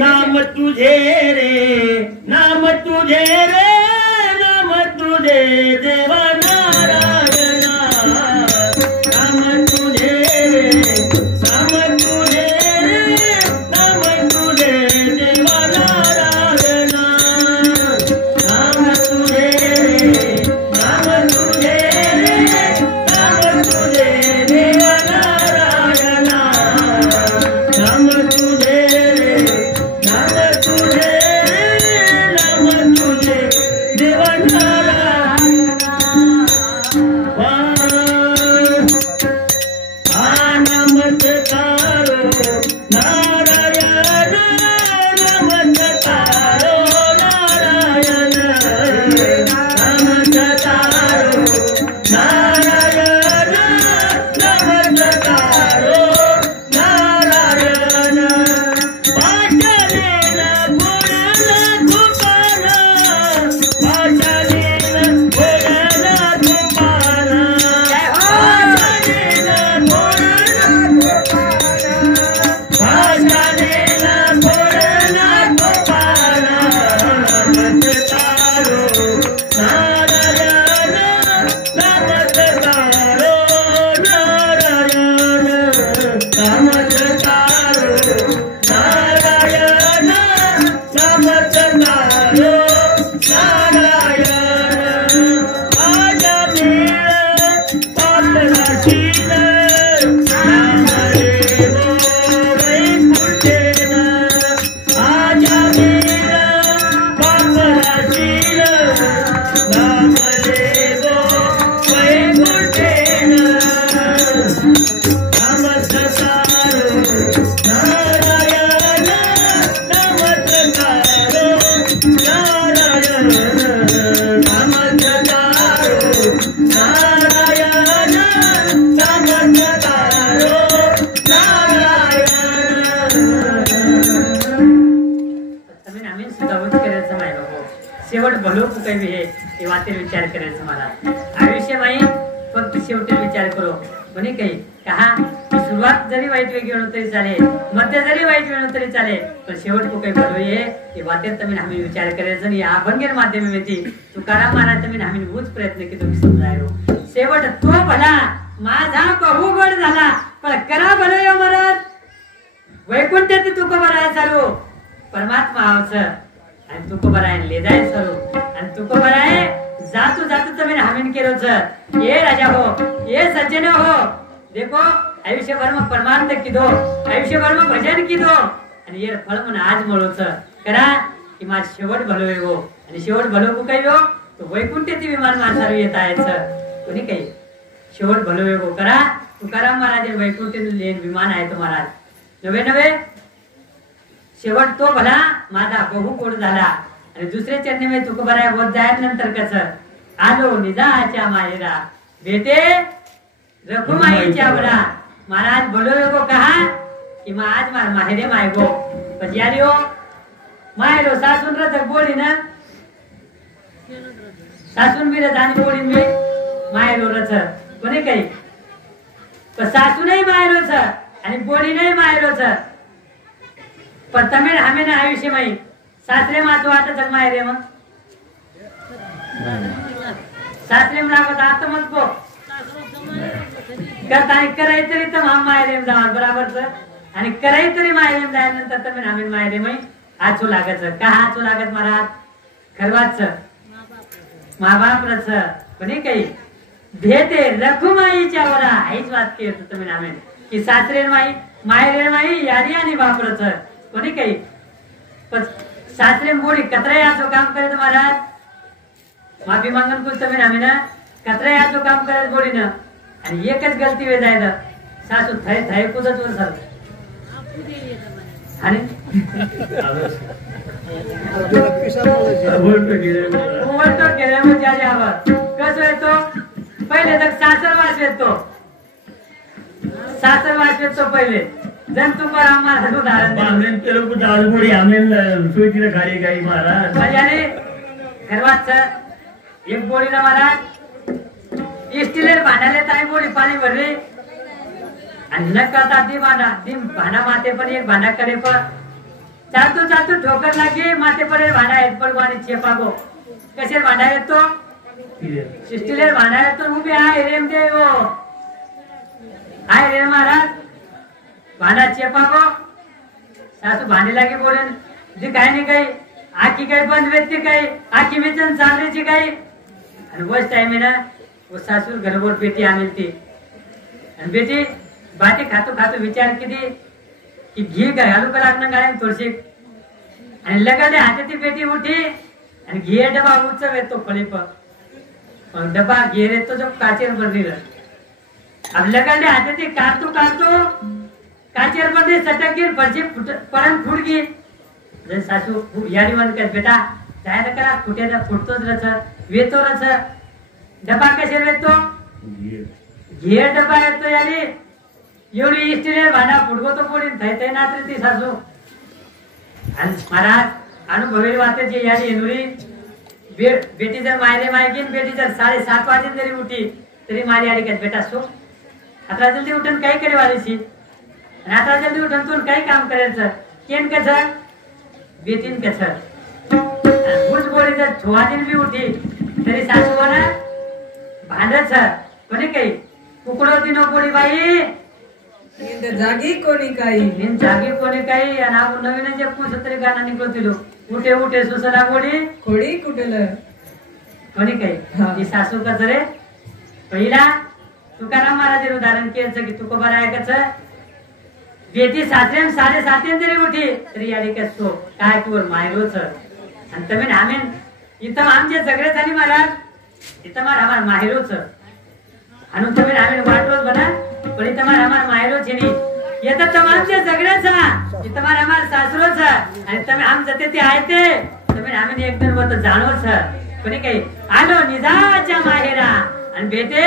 नाम तुझे रे नाम तुझे रे नाम तुझे देवा नारायणा नाम तुझे रे नाम तुझे रे नाम तुझे देवा नारायणा नाम तुझे रे नाम तुझे रे नाम तुझे देवा नारायणा नाम तुझे रे नाम तुझे नाम तुझे देवा नारायणा नमस्कारो नारायण नमस्कारो नारायण नमस्कारो नारायण नमस्कारो नारायण पाटलेन बोलना तुपाना पाटलेन बोलना तुपाना पाटलेन बोलना पाटलेन बोलना तुपाना नमस्कारो नारायण नमस्कारो नारायण नमस्कारो नारायण नमस्कारो नारायण आजामीळ पापनाशीन नामदेव वैकुंठेन आजामीळ पापनाशीन नामदेव वैकुंठेन नमस्कारो नारायण नमस्कारो नारायण नमस्कारो नारायण नमस्कारो तुम्ही आम्ही सुद्धा उच्च करायचं माहिती शेवट भलो काही हे वाटेल विचार करायचं मला आयुष्य माही फक्त शेवटी विचार करो कोणी काही कहा सुरुवात जरी वाईट वेगळी होणं तरी चालेल, मध्य जरी वाईट वेळ तरी चालेल, पण शेवट को काही बरोबर ये वाटेत तुम्ही आम्ही विचार करायचं आणि या अभंगेर माध्यमामध्ये तुकाराम महाराज तुम्ही आम्ही खूप प्रयत्न की तुम्ही समजायलो शेवट तो भला माझा बहु गोड झाला पण करा भलं यो महाराज वैकुंठात तुकोबा राय चालू परमात्मा आवच आणि तुकोबा राय ले जाय चालू आणि तुकोबा राय जातो जातो तुम्ही हमीन केलोच ये राजा हो ये सज्जन हो देखो आयुष्यभर में परमार्थ कीधो आयुष्यभर में भजन कीधो आणि ये फळ म्हणून आज मळोच करा की माझ शेवट भलो येवो आणि शेवट भलो को कहियो तो वैकुंठाचे विमान माणसाला येत आहेच कोणी काही शेवट भलो येवो करा तुकाराम महाराज वैकुंठाचे लेन विमान आहे तो महाराज नवे नवे शेवट तो भला माझा बहु गोड झाला आणि दुसरे चरणी में तुकोबाराय बोध जाय नंतर कस आलो निजाच्या मायरा बेटे रखुमाईच्या बरा महाराज बोलो को कहा कि मैं आज मार माहेरे मायगो पजियारियो मायरो सासुन रथ बोली ना सासुन भी रथानी बोली में मायरो रथ कोणी काही पण सासू नाही मायरो छ आणि बोली नाही मायरो छ पण तमिळ हमें ना आयुष्य माई सासरे मातो आता जग मायरे मग सासरे लागत आता मत को करता कराय तरी तर मायरेम जाणार बराबर आणि कराय तरी मायरेम जायनंतर तर आम्ही मायरे मै आचू लागायचं का आचू लागत महाराज खरवाच माबापरच कोणी काही भेटे रखुमाईच्या वरा हीच वाद केली तुम्ही आम्ही की सासरे माई मायरे माई यारी आणि बापरच कोणी काही पण सासरे बोडी कतरा याचो काम करत महाराज माफी मागून कुछ तुम्ही आम्ही ना कतरा याचो काम करत बोडी ना आणि एकच गलती वे जायला सासू थय थय कुदत वर सर आणि बोलतो गेले मग ज्या ज्यावर कसं येतो पहिले तर सासर वास येतो पहिले जन तुकाराम महाराज उदाहरण बांगण के लोग दाल बड़ी आमेन सोची ना खाली गई महाराज यानी खरवाच एक बोली ना महाराज स्टीलेर भांडाले ताई बोली पाणी भरले आणि न करता ती भांडा माते पण एक भांडा करे पण चालतो चालतो ठोकर लागे माते पर भांडा येत पण वाणी चेपागो कसे भांडा येतो स्टीलेर भांडा येतो उभी आहे रेम देव आहे रे महाराज भांडा चेपागो सासू भांडी लागे बोलेन जी काही नाही काही आखी काही बंद व्यक्ती काही आखी वेचन चालण्याची काही आणि वस टाइम आहे ना वो सासूर घरभर बेटी आणली ती आणि बेटी बाटी खातो खातो विचार किती की घी घालू का लागणार काय थोडीशी आणि लगाडे हाते ती बेटी उठी आणि घी डबा उचव येतो फळीप मग डबा घेर येतो जो काचेर बनलेला अब लगाडे हाते ती काढतो काचेर बनले सटकीर फरशी पडन फुडगी जर सासू यारी वन कर बेटा जायला करा फुट्याचा फुटतोच रच वेतो रच डबा कसे येतो घे डबा येतो यारी एवढी स्टील भांडा फुटगो तो पोडी थैथै नात्री ती सासू आणि महाराज अनुभवेल वाटेची यारी येनुरी बेटी जर मायरे मायगीन बेटी जर 7:30 वाजे जरी उठी तरी माझी आली काय बेटा सो आता जल्दी उठून काही करे वालीशी आणि आता जल्दी उठून तू काही काम करायचं केन कसं बेटीन कसं भुज बोली जर छुवाजीन बी उठी तरी सासू ना भांडच कोणी काही कुकडो दिनो बोली बाई जागी कोणी काही जागी कोणी काही आणि आपण नवीन जे पुढचं तरी गाणं निघलो उठे उठे सुसला बोली खोडी कुठेल कोणी काही ही सासू कच रे पहिला तुकाराम महाराज उदाहरण केलं की तुकोबा रायकच बेटी 7:30 जरी उठी तरी यारी कसो काय तू मायरोच आणि तुम्ही आम्ही इथं आमचे सगळेच आणि महाराज इथं आम्हाला माहेरोच आणि तुम्ही आम्ही वाटलोच बना पण इथं आम्हाला माहेरोच नाही येतात आमचे सगळेच इथं आम्हाला सासरोच आणि तुम्ही आमचं ते आहे ते तुम्ही आम्ही एकदम होत जाणवच कोणी काही आलो निजाच्या माहेरा आणि बेटे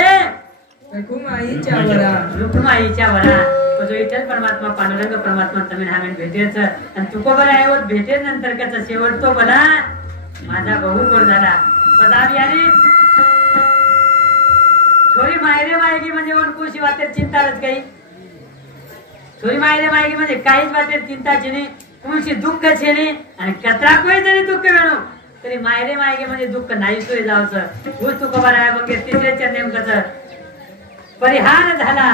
रुक्माईच्या वरा जो विठ्ठल परमात्मा पांडुरंग परमात्मा तुम्ही आम्ही भेटेच आणि तुकोबा आहे भेटे नंतर त्याचा शेवट तो बला माझा बहु गोड झाला पदावी आली छोरी मायरे मायगी म्हणजे कोणकोशी वाटेत चिंताच काही छोरी मायरे मायगी म्हणजे काहीच वाटेत चिंता छेनी कोणशी दुःख छेनी आणि कचरा कोई जरी दुःख वेणो तरी मायरे मायगे म्हणजे दुःख नाही सोय जावचं ऊस तू कबर आहे बघ तिसरे नेमकच परिहार झाला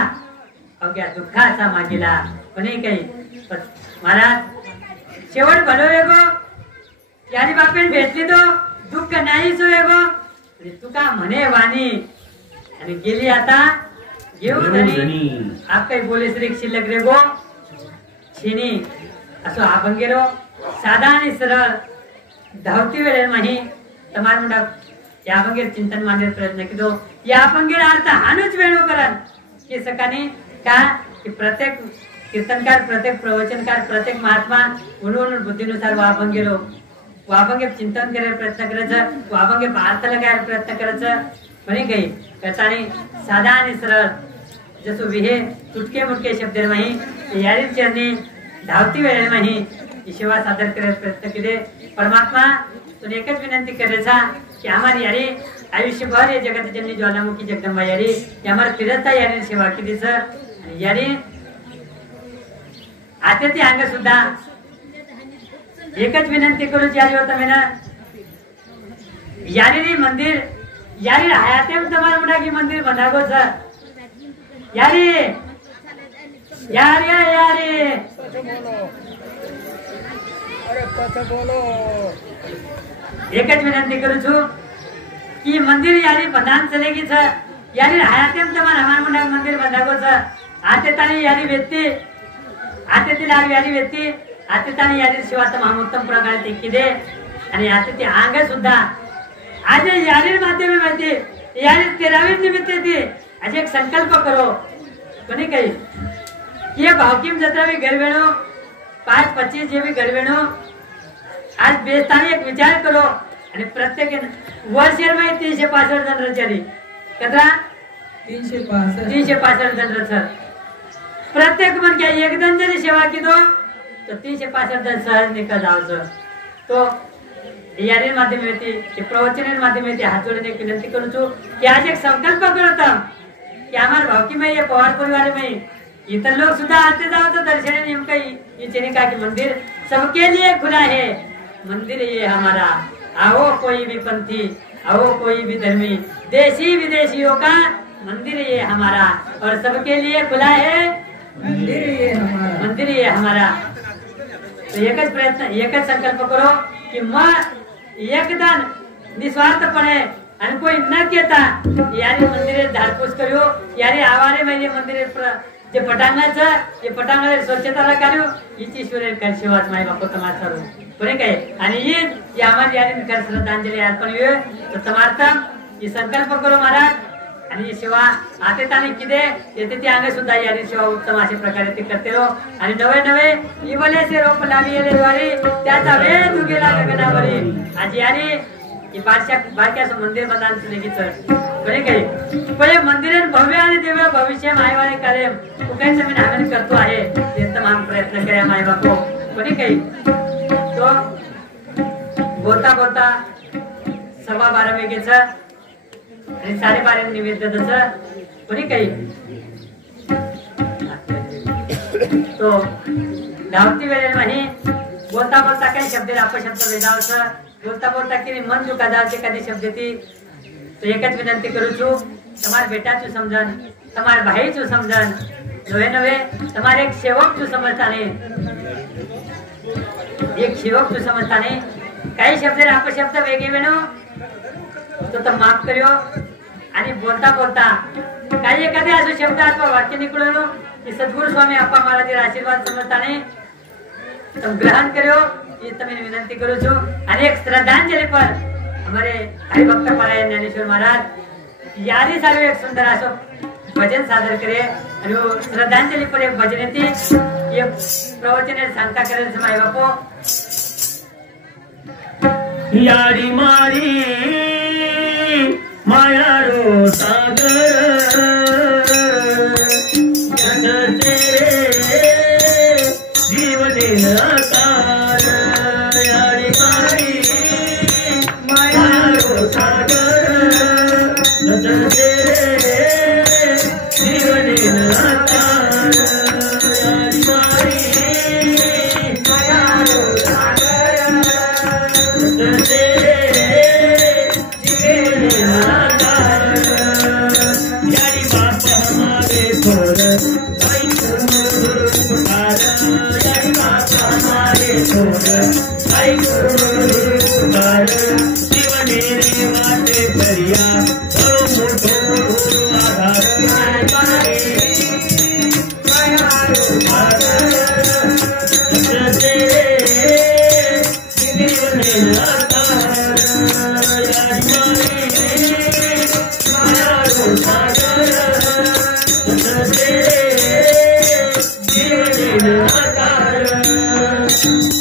अवघ्या दुःखाचा मागीला पण काही महाराज शेवट भलो गो यारी बापेन भेटली तो दुःख नाही सोय गो तुका म्हणे वाणी आणि गेली आता घेऊ धनी आप काही बोले श्री शिल्लक रे गो छिनी असो अभंगेरो साधा आणि सरळ धावती वेळे माही तमार मुंडा या अभंगेर चिंतन मांडण्याचा प्रयत्न केलो या अभंगेर अर्थ हानूच वेणू करन की सकानी का की प्रत्येक कीर्तनकार प्रत्येक प्रवचनकार प्रत्येक महात्मा उन्होंने बुद्धीनुसार वा अभंगेरो वाभंगे चिंतन करायला प्रयत्न करायचं वाभंगे अर्थ लगायला प्रयत्न करायचं म्हणे काही करताना साधा आणि सरळ जसो विहे तुटके मुटके शब्द माही यारी चरणी धावती वेळे माही सेवा सादर करायला प्रयत्न केले परमात्मा तुझे एकच विनंती करायचा की हमारी यारी आयुष्यभर या जगत जननी ज्वालामुखी जगदंबा यारी हमारा फिरता यारी सेवा केली सर यारी आता ती अंग सुद्धा एकच विनंती करू यारी होता मेना यारी मंदिर यारी हयाते तुम्हारा मुड़ा की मंदिर बनागो सर यारी यारी यारी एकच विनंती करू छु की मंदिर यारी बंधान चलेगी सर यारी हयाते तुम्हारा हमारा मुड़ा मंदिर बनागो सर आते तानी यारी व्यक्ति आते ती यारी व्यक्ति आते तानी यारी सेवा तमाम उत्तम प्रकारे ते किदे आणि आते ती अंग सुद्धा आज यारी माध्यमे माहिती यारी 13वी निमित्त ती आज एक संकल्प करो कोणी काही ये भावकीम जत्रा भी घर वेणो 5-25 जे भी घर वेणो आज बेस्तानी एक विचार करो आणि प्रत्येक वर्षेर माहिती 365 जण रचारी कदा 365 जण रचर प्रत्येक मन क्या एक जण जरी सेवा की दो तो 365 जण सहज निकल जावचं तो यारी माध्यमे ते प्रवचन माध्यमे ते हात जोडीने विनंती करू छु की आज एक संकल्प करत की हमारे भावकी में ये पवार परिवार में इतर लोग सुधा आते जाओ तो दर्शन नेमका ये चने का कि मंदिर सबके लिए खुला है मंदिर ये हमारा आओ कोई भी पंथी आओ कोई भी धर्मी देशी विदेशियों का मंदिर ये हमारा और सबके लिए खुला है मंदिर ये हमारा तो एकच प्रयत्न एकच संकल्प करो कि मग एकदान निस्वार्थपणे आणि कोई न केता यारी मंदिरे धारपूस करू यारी आवारे म्हणजे मंदिरे जे पटांगणाचे स्वच्छता करू हिची ईश्वरे सेवाच माई बाप तमार बरे काय आणि ये आम्हाला यारी कर श्रद्धांजली अर्पण होय तर तमारता ही संकल्प करू महाराज आणि सेवा आते ताने किदे येते ती अंग सुद्धा यारी सेवा उत्तम अशा प्रकारे ते करते रो आणि नवे नवे इवलेसे रोप लाविले द्वारे त्याचा वेळ दुगेला गगनावरी आज यारी की बारक्या मंदिर बंधान सुनेगीच बरे काय पहिले मंदिर भव्य आणि दिव्य भविष्य मायवाने करेम तू काही जमीन आम्ही करतो आहे ते तमाम प्रयत्न करे माय बापो बरे काय तो बोलता बोलता 12:15 वेगेच आणि 12:30 निवेदनाचं कोणी काही तो धावती वेळेला नाही बोलता बोलता काही शब्द अपशब्द वेदावचं बोलता बोलता की मन दुखा जाते कधी शब्द ती तो एकच विनंती करू छु તમાર બેટા છું સમજન તમાર ભાઈ છું સમજન નવે નવે તમારે એક સેવક છું સમજતા નહીં एक सेवक છું સમજતા નહીં काही शब्द अपशब्द वेगळे वेणो तो माफ करियो आणि बोलता बोलता काही एखादे असो शब्द अथवा वाक्य निकळलो की सद्गुरु स्वामी अप्पा महाराज आशीर्वाद समजता नहीं तुम ग्रहण करो ये तमें विनंती करू छु आणि एक श्रद्धांजलि पर हमारे हरिभक्त परायण ज्ञानेश्वर महाराज यारी सारे एक सुंदर असो भजन सादर करे आणि श्रद्धांजलि पर एक भजन येते ये प्रवचन सांगता करेल माय बापो यारी मारी माया रो सागर जीव दिन आकार यारी मारी माया रो सागर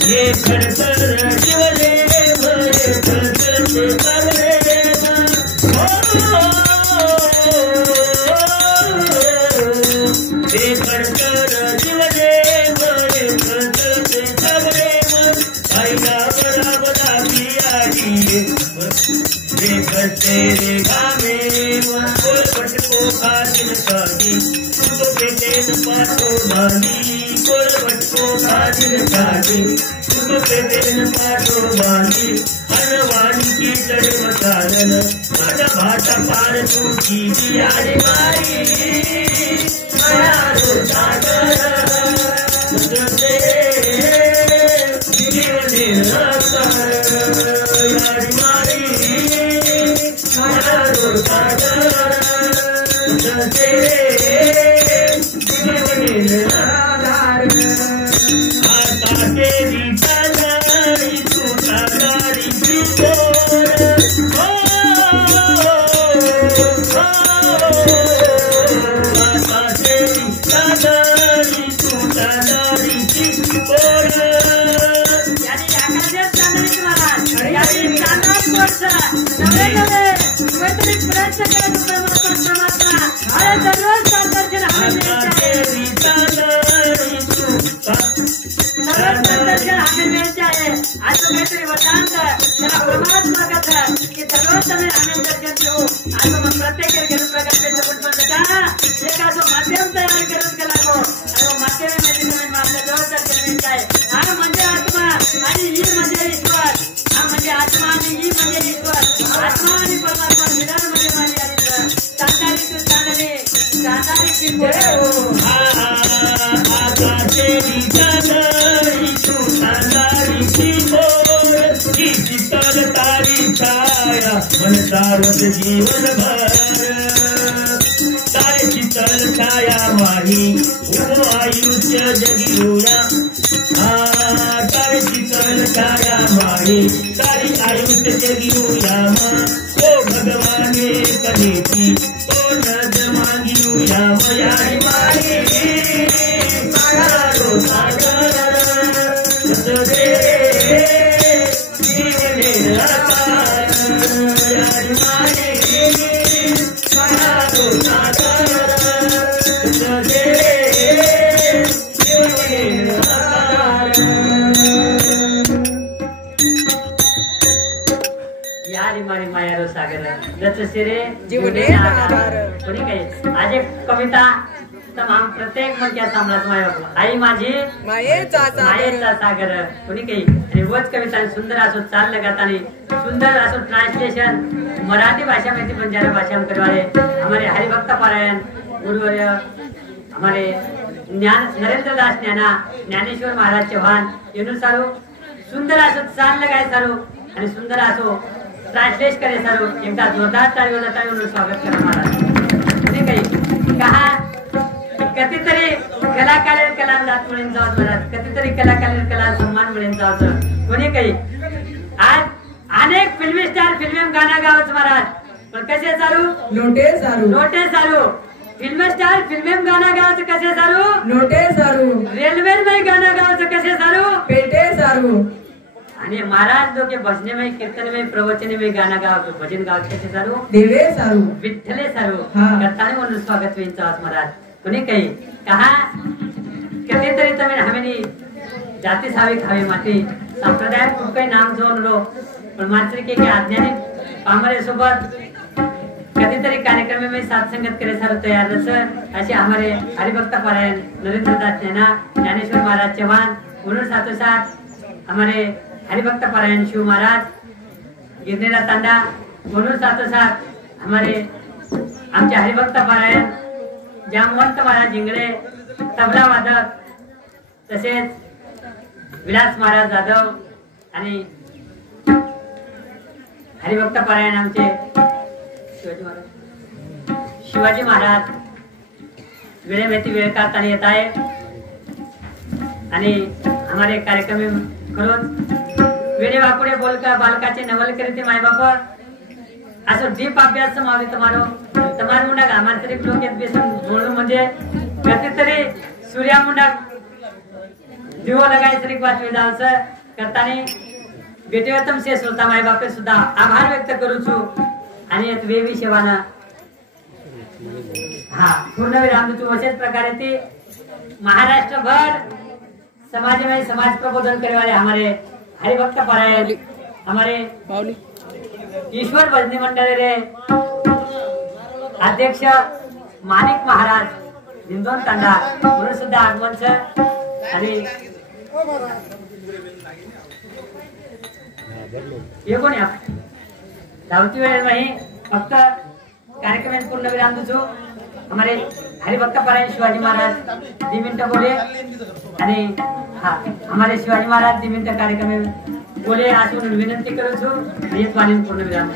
ये खडतर शिवले मरे खडतर चालले ये खडतर शिवले मरे खडतर चालले आईला बराबरा पियाडी ये करते रे गामे कोल पटको खादिन कादी तो बेटे पाटो बांधी कोल पटको खादिन कादी तो बेटे पाटो बांधी अनवाणी की तड़े मसालन आजा भाटा पार तू की यारी मारी माया रो सागर तुझे जीवने रखा यारी मारी माया रो सागर तुझे जीवने रखा आता तेरी तलारी तू तलारी की तोर आता तेरी तलारी तू तलारी की तोर माध्यम तयार करत गेला हा म्हणजे आत्मा आणि ही म्हणजे ईश्वर हा म्हणजे आत्मा आणि ही म्हणजे ईश्वर आत्मा आणि परमात्मा मिळामध्ये माझी चांदारी तू चांदणे चांदारी की तेरी चांदारी तू चांदारी की बोल की शीतल तारी छाया मन सावत जीवन भर तारे शीतल छाया माही उभो आयुष्य जगिरुया तारे शीतल छाया माही तारी आयुष्य जगिरुया ओ भगवाने कनेची ओ नद मांगिरुया मयारी माही माया रो सागर तुझे जीवने रखा यारी माही माया रो सागर तुझे जीवने रखा यारी मारी मायारो सागर जत सिरे जीवने आधार. कोणी काही आज एक कविता तमाम प्रत्येक मध्या सांभाळत माया आई माझी मायेचा मायेचा सागर कोणी काही आणि वच कविता सुंदर असो चाललं गातानी सुंदर असो ट्रांसलेशन मराठी भाषामध्ये बंजारा भाषा में करवाए हमारे हरिभक्त पारायण गुरुवर्य हमारे नरेंद्र दास ज्ञानेश्वर महाराज चौहान येणू सारू सुंदर असो चाललं गाय सारू आणि सुंदर असो ट्रांसलेट करे सारू एकदा जोरदार ताळीवर स्वागत करा महाराज कोणी काही कहा कधीतरी कलाकार कला जात म्हणून जावं महाराज कधीतरी कलाकार कला सन्मान म्हणून जावं कोणी काही आज अनेक फिल्मी स्टार फिल्म गाणं गावच महाराज पण कसे चालू नोटे सारू नोटे चालू फिल्म स्टार फिल्म गाणं गावचं कसे चालू नोटे सारू रेल्वे मध्ये गाणं गावचं कसे चालू पेटे सारू आणि महाराज जो के भजने में कीर्तन में प्रवचन में गाणं गावतो भजन गावचं कसे चालू देवे सारू विठ्ठले चालू हा. करताना म्हणून स्वागत होईल महाराज कोणी काही कहा कधीतरी तुम्ही हमेनी जाती सावी खावी माती संप्रदाय खूप काही नाम जोन लो पण मात्र के अज्ञानी पामरे सोबत कधीतरी कार्यक्रम में साथ संगत करे सर तयार असे हमारे हरिभक्त पारायण नरेंद्र दास ज्ञानेश्वर महाराज चौहान उन्होंने साथों साथ हमारे हरिभक्त पारायण शिव महाराज गिरनेरा तांडा उन्होंने साथों साथ हमारे आमचे हरिभक्त पारायण जामवंत महाराज जिंगळे तबला वादक तसेच विलास महाराज जाधव आणि हरिभक्त पारायण आमचे शिवाजी महाराज वेळेमेती वेळ काढता येत आहे आणि हमारे कार्यक्रम करून वेळे वाकुडे बोलका बालकाचे नवल करीते माय बाप असो दीप अभ्यास मावली तुम्हारो तमार मुंडा गामांतरिक लोक बेसन बोलणं म्हणजे कधीतरी सूर्या मुंडा दिवो लगाय तरी वाचवी जावचं करताना भेटेवतम से श्रोता माय बापे सुद्धा आभार व्यक्त करू छु आणि यात वेवी सेवाना हा पूर्ण विराम देतो अशाच प्रकारे ते महाराष्ट्रभर समाजमय समाज प्रबोधन करने वाले हमारे हरिभक्त परायण हमारे ईश्वर भजनी मंडल रे अध्यक्ष माणिक महाराज हिंदोन तांडा म्हणून सुद्धा आगमन सर आणि ये कोण आहे धावती वेळ नाही फक्त कार्यक्रम पूर्ण विराम देतो हमारे हरिभक्त परायण शिवाजी महाराज 2 मिनिटं बोले आणि हा हमारे शिवाजी महाराज 2 मिनिटं कार्यक्रम बोले आज विनंती करू छु पूर्ण विराम